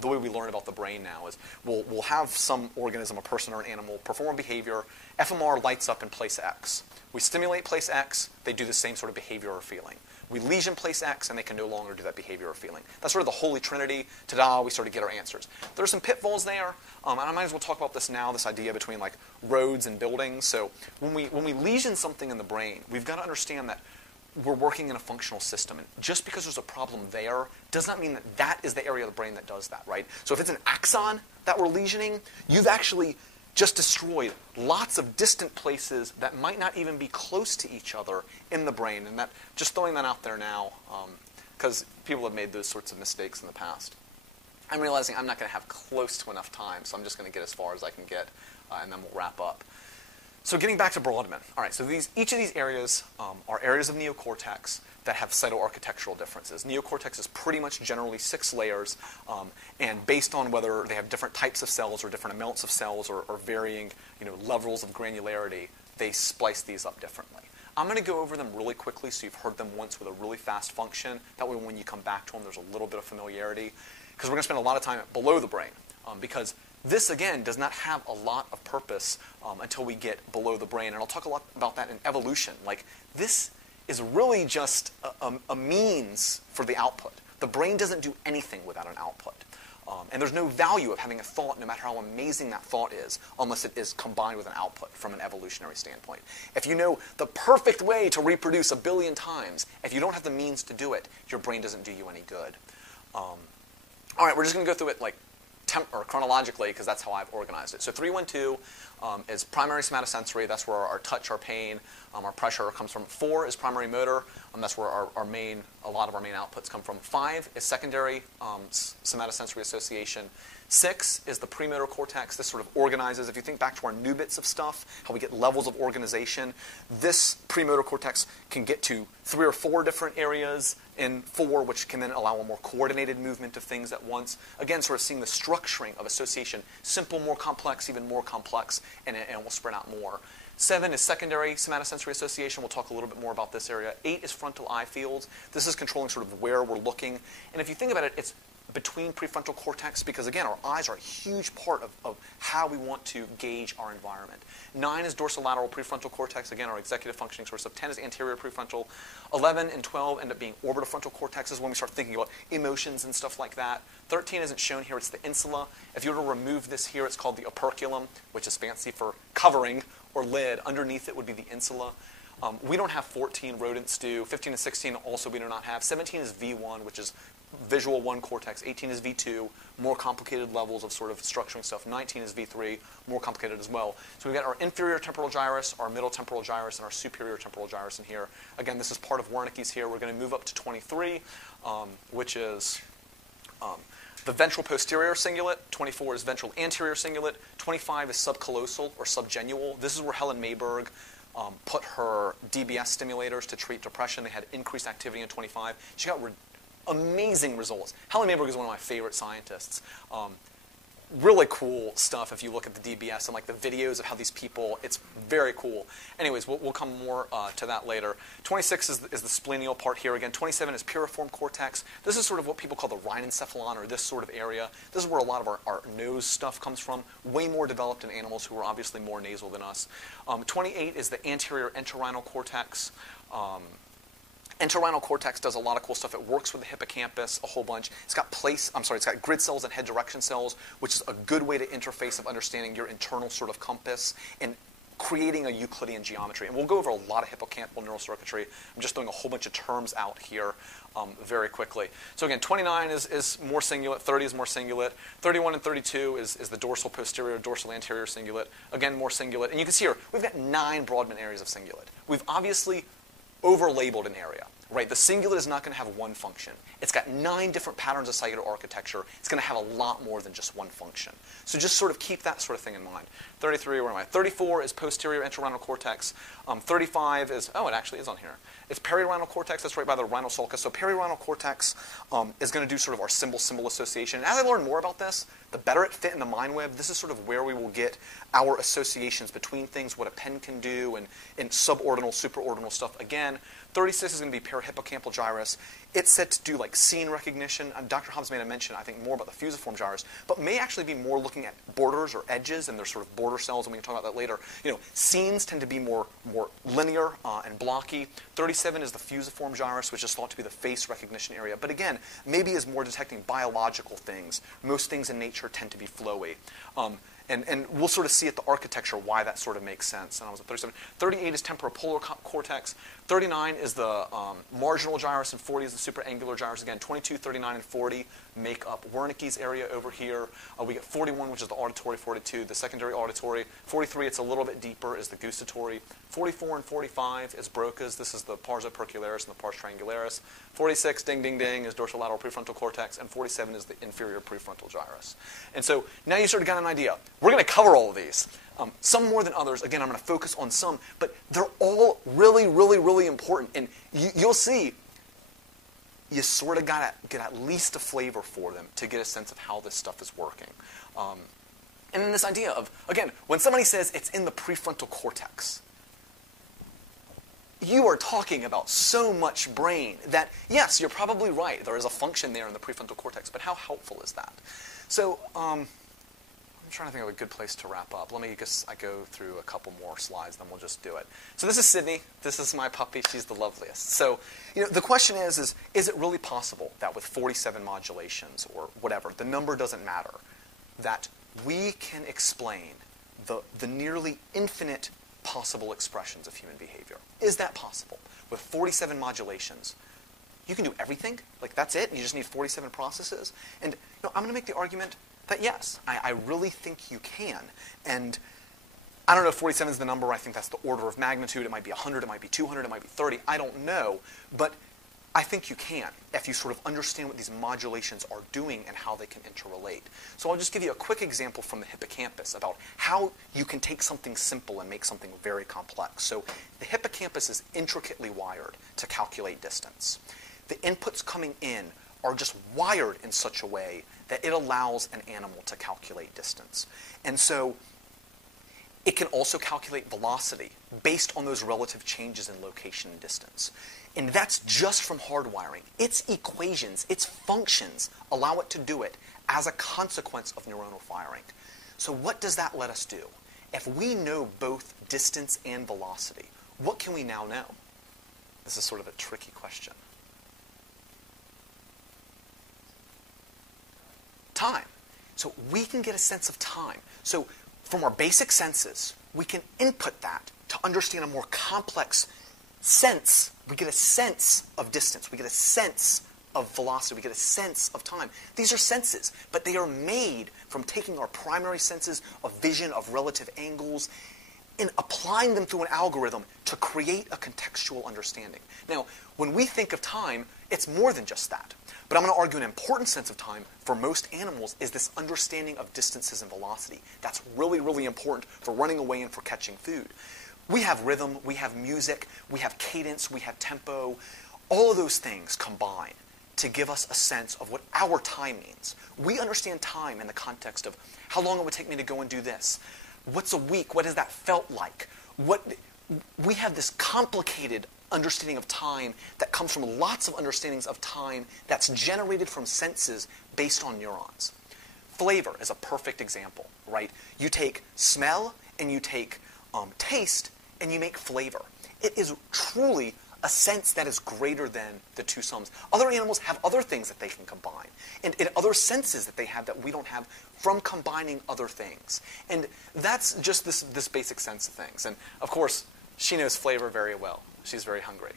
the way we learn about the brain now is we'll have some organism, a person or an animal, perform a behavior. FMR lights up in place X. We stimulate place X. They do the same sort of behavior or feeling. We lesion place X, and they can no longer do that behavior or feeling. That's sort of the holy trinity. Ta-da, we sort of get our answers. There are some pitfalls there, and I might as well talk about this now, this idea between like roads and buildings. So when we lesion something in the brain, we've got to understand that we're working in a functional system. And just because there's a problem there does not mean that that is the area of the brain that does that, right? So if it's an axon that we're lesioning, you've actually just destroyed lots of distant places that might not even be close to each other in the brain. And that, just throwing that out there now, because people have made those sorts of mistakes in the past. I'm realizing I'm not going to have close to enough time, so I'm just going to get as far as I can get, and then we'll wrap up. So getting back to Brodmann. All right, so each of these areas are areas of neocortex that have cytoarchitectural differences. Neocortex is pretty much generally 6 layers, and based on whether they have different types of cells or different amounts of cells or varying levels of granularity, they splice these up differently. I'm going to go over them really quickly so you've heard them once with a really fast function. That way when you come back to them, there's a little bit of familiarity. Because we're going to spend a lot of time below the brain. Because this, again, does not have a lot of purpose until we get below the brain. And I'll talk a lot about that in evolution. Like, this is really just a means for the output. The brain doesn't do anything without an output. And there's no value of having a thought, no matter how amazing that thought is, unless it is combined with an output from an evolutionary standpoint. If you know the perfect way to reproduce 1 billion times, if you don't have the means to do it, your brain doesn't do you any good. All right, we're just going to go through it like chronologically, because that's how I've organized it. So 312 is primary somatosensory. That's where our touch, our pain, our pressure comes from. 4 is primary motor. That's where a lot of our main outputs come from. 5 is secondary somatosensory association. 6 is the premotor cortex. This sort of organizes. If you think back to our new bits of stuff, how we get levels of organization, this premotor cortex can get to 3 or 4 different areas in 4, which can then allow a more coordinated movement of things at once. Again, sort of seeing the structuring of association. Simple, more complex, even more complex, and it will spread out more. 7 is secondary somatosensory association. We'll talk a little bit more about this area. 8 is frontal eye fields. This is controlling sort of where we're looking. And if you think about it, it's between prefrontal cortex, because again, our eyes are a huge part of how we want to gauge our environment. 9 is dorsolateral prefrontal cortex, again, our executive functioning source of. 10 is anterior prefrontal. 11 and 12 end up being orbitofrontal cortexes when we start thinking about emotions and stuff like that. 13 isn't shown here, it's the insula. If you were to remove this here, it's called the operculum, which is fancy for covering or lid. Underneath it would be the insula. We don't have 14, rodents do. 15 and 16 also we do not have. 17 is V1, which is visual 1 cortex. 18 is V2, more complicated levels of sort of structuring stuff. 19 is V3, more complicated as well. So we've got our inferior temporal gyrus, our middle temporal gyrus, and our superior temporal gyrus in here. Again, this is part of Wernicke's here. We're going to move up to 23, which is the ventral posterior cingulate. 24 is ventral anterior cingulate. 25 is subcallosal or subgenual. This is where Helen Mayberg put her DBS stimulators to treat depression. They had increased activity in 25. She got amazing results. Helen Mayberg is one of my favorite scientists. really cool stuff if you look at the DBS and like the videos of how these people, it's very cool. Anyways, we'll come more to that later. 26 is the splenial part here again. 27 is piriform cortex. This is sort of what people call the rhinencephalon, or this sort of area. This is where a lot of our nose stuff comes from, way more developed in animals who are obviously more nasal than us. 28 is the anterior entorhinal cortex. Entorhinal cortex does a lot of cool stuff. It works with the hippocampus a whole bunch. It's got grid cells and head direction cells, which is a good way to interface of understanding your internal sort of compass and creating a Euclidean geometry. And we'll go over a lot of hippocampal neural circuitry. I'm just throwing a whole bunch of terms out here very quickly. So again, 29 is more cingulate, 30 is more cingulate, 31 and 32 is the dorsal posterior, dorsal anterior cingulate, again more cingulate. And you can see here, we've got 9 Brodmann areas of cingulate. We've obviously over-labeled an area, right? The cingulate is not going to have one function. It's got 9 different patterns of cellular architecture. It's going to have a lot more than just one function. So just sort of keep that sort of thing in mind. 33, where am I? 34 is posterior entorhinal cortex. 35 is, oh, it actually is on here. It's perirhinal cortex. That's right by the rhinal sulcus. So perirhinal cortex is going to do sort of our symbol-symbol association. And as I learn more about this, the better it fit in the mind web. This is sort of where we will get our associations between things, what a pen can do, and subordinal, superordinal stuff. Again, 36 is going to be parahippocampal gyrus. It's set to do like scene recognition. Dr. Hobbs made a mention, I think, more about the fusiform gyrus, but may actually be more looking at borders or edges and their sort of border cells, and we can talk about that later. You know, scenes tend to be more linear and blocky. 37 is the fusiform gyrus, which is thought to be the face recognition area, but again, maybe is more detecting biological things. Most things in nature tend to be flowy. And we'll sort of see at the architecture why that sort of makes sense. And I was at 37. 38 is temporopolar cortex. 39 is the marginal gyrus, and 40 is the supraangular gyrus. Again, 22, 39, and 40 make up Wernicke's area over here. We get 41, which is the auditory. 42, the secondary auditory. 43, it's a little bit deeper, is the gustatory. 44 and 45 is Broca's. This is the pars opercularis and the pars triangularis. 46, ding, ding, ding, is dorsolateral prefrontal cortex. And 47 is the inferior prefrontal gyrus. And so now you sort of got an idea. We're going to cover all of these. Some more than others. Again, I'm going to focus on some, but they're all really, really, really important. And you'll see, you sort of got to get at least a flavor for them to get a sense of how this stuff is working. And then this idea of, again, when somebody says it's in the prefrontal cortex, you are talking about so much brain that, yes, you're probably right. There is a function there in the prefrontal cortex, but how helpful is that? So I'm trying to think of a good place to wrap up. Let me just, I go through a couple more slides, then we'll just do it. So this is Sydney. This is my puppy. She's the loveliest. So, you know, the question is it really possible that with 47 modulations or whatever, the number doesn't matter, that we can explain the nearly infinite possible expressions of human behavior? Is that possible? With 47 modulations, you can do everything? Like, that's it? You just need 47 processes? And I'm going to make the argument that yes, I really think you can. And I don't know if 47 is the number. I think that's the order of magnitude. It might be 100, it might be 200, it might be 30. I don't know. But I think you can if you sort of understand what these modulations are doing and how they can interrelate. So I'll just give you a quick example from the hippocampus about how you can take something simple and make something very complex. So the hippocampus is intricately wired to calculate distance. The inputs coming in are just wired in such a way that it allows an animal to calculate distance. And so it can also calculate velocity based on those relative changes in location and distance. And that's just from hardwiring. Its equations, its functions allow it to do it as a consequence of neuronal firing. So what does that let us do? If we know both distance and velocity, what can we now know? This is sort of a tricky question. Time. So we can get a sense of time. So from our basic senses, we can input that to understand a more complex sense. We get a sense of distance. We get a sense of velocity. We get a sense of time. These are senses, but they are made from taking our primary senses of vision, of relative angles, and applying them through an algorithm to create a contextual understanding. Now, when we think of time, it's more than just that. But I'm going to argue an important sense of time for most animals is this understanding of distances and velocity. That's really, really important for running away and for catching food. We have rhythm, we have music, we have cadence, we have tempo. All of those things combine to give us a sense of what our time means. We understand time in the context of how long it would take me to go and do this. What's a week? What has that felt like? We have this complicated understanding of time that comes from lots of understandings of time that's generated from senses based on neurons. Flavor is a perfect example, right? You take smell and you take taste and you make flavor. It is truly a sense that is greater than the two sums. Other animals have other things that they can combine, and other senses that they have that we don't have from combining other things. And that's just this basic sense of things. And of course, she knows flavor very well. She's very hungry.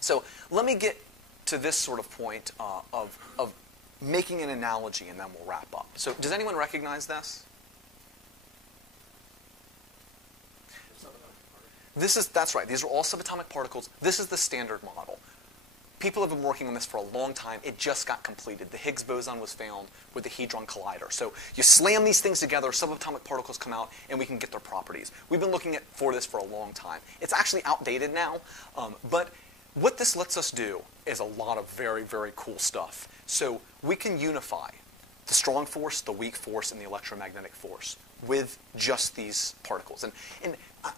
So let me get to this sort of point of making an analogy, and then we'll wrap up. So does anyone recognize this? That's right. These are all subatomic particles. This is the standard model. People have been working on this for a long time. It just got completed. The Higgs boson was found with the Hadron Collider. So you slam these things together, subatomic particles come out, and we can get their properties. We've been looking for this for a long time. It's actually outdated now, but what this lets us do is a lot of very, very cool stuff. So we can unify the strong force, the weak force, and the electromagnetic force with just these particles. And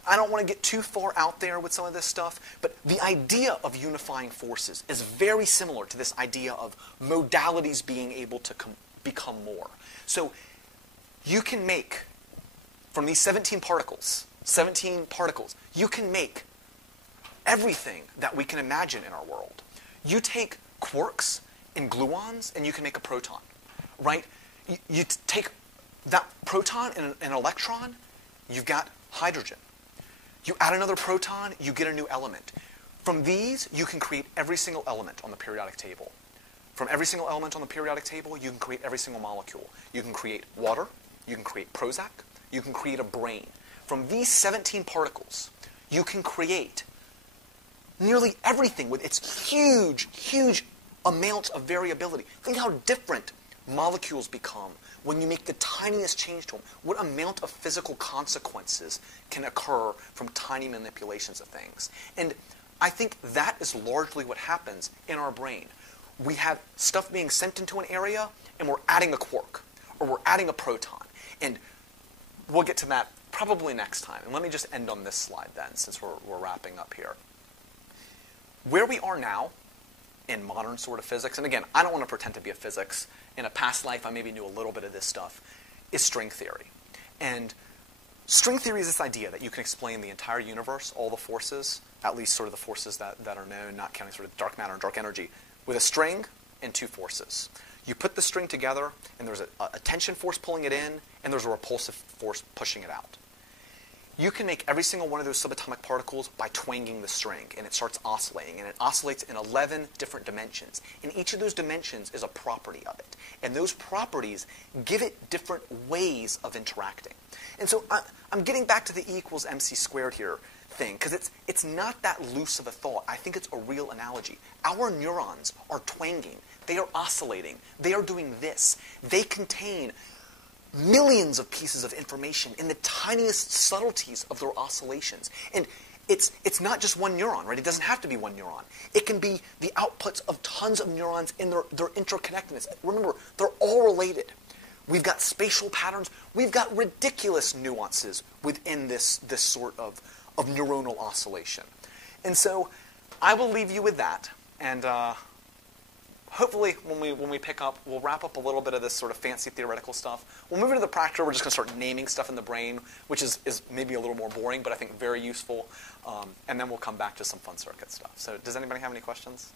I don't want to get too far out there with some of this stuff, but the idea of unifying forces is very similar to this idea of modalities being able to become more. So you can make, from these 17 particles, you can make everything that we can imagine in our world. You take quarks and gluons, and you can make a proton, right? You take that proton and an electron, you've got hydrogen. You add another proton, you get a new element. From these, you can create every single element on the periodic table. From every single element on the periodic table, you can create every single molecule. You can create water, you can create Prozac, you can create a brain. From these 17 particles, you can create nearly everything with its huge, huge amounts of variability. Think how different molecules become when you make the tiniest change to them. What amount of physical consequences can occur from tiny manipulations of things. And I think that is largely what happens in our brain. We have stuff being sent into an area, and we're adding a quark, or we're adding a proton. And we'll get to that probably next time. And let me just end on this slide then, since we're wrapping up here. Where we are now in modern sort of physics, and again, I don't want to pretend to be a physics. In a past life, I maybe knew a little bit of this stuff, is string theory. And string theory is this idea that you can explain the entire universe, all the forces, at least sort of the forces that are known, not counting sort of dark matter and dark energy, with a string and two forces. You put the string together, and there's a tension force pulling it in, and there's a repulsive force pushing it out. You can make every single one of those subatomic particles by twanging the string, and it starts oscillating, and it oscillates in 11 different dimensions. And each of those dimensions is a property of it. And those properties give it different ways of interacting. And so I'm getting back to the E equals mc squared here thing, because it's not that loose of a thought. I think it's a real analogy. Our neurons are twanging. They are oscillating. They are doing this. They contain millions of pieces of information in the tiniest subtleties of their oscillations. And it's not just one neuron, right? It doesn't have to be one neuron. It can be the outputs of tons of neurons in their interconnectedness. Remember, they're all related. We've got spatial patterns. We've got ridiculous nuances within this sort of neuronal oscillation. And so I will leave you with that. And hopefully, when we pick up, we'll wrap up a little bit of this sort of fancy theoretical stuff. We'll move into the practical. We're just going to start naming stuff in the brain, which is maybe a little more boring, but I think very useful. And then we'll come back to some fun circuit stuff. So does anybody have any questions?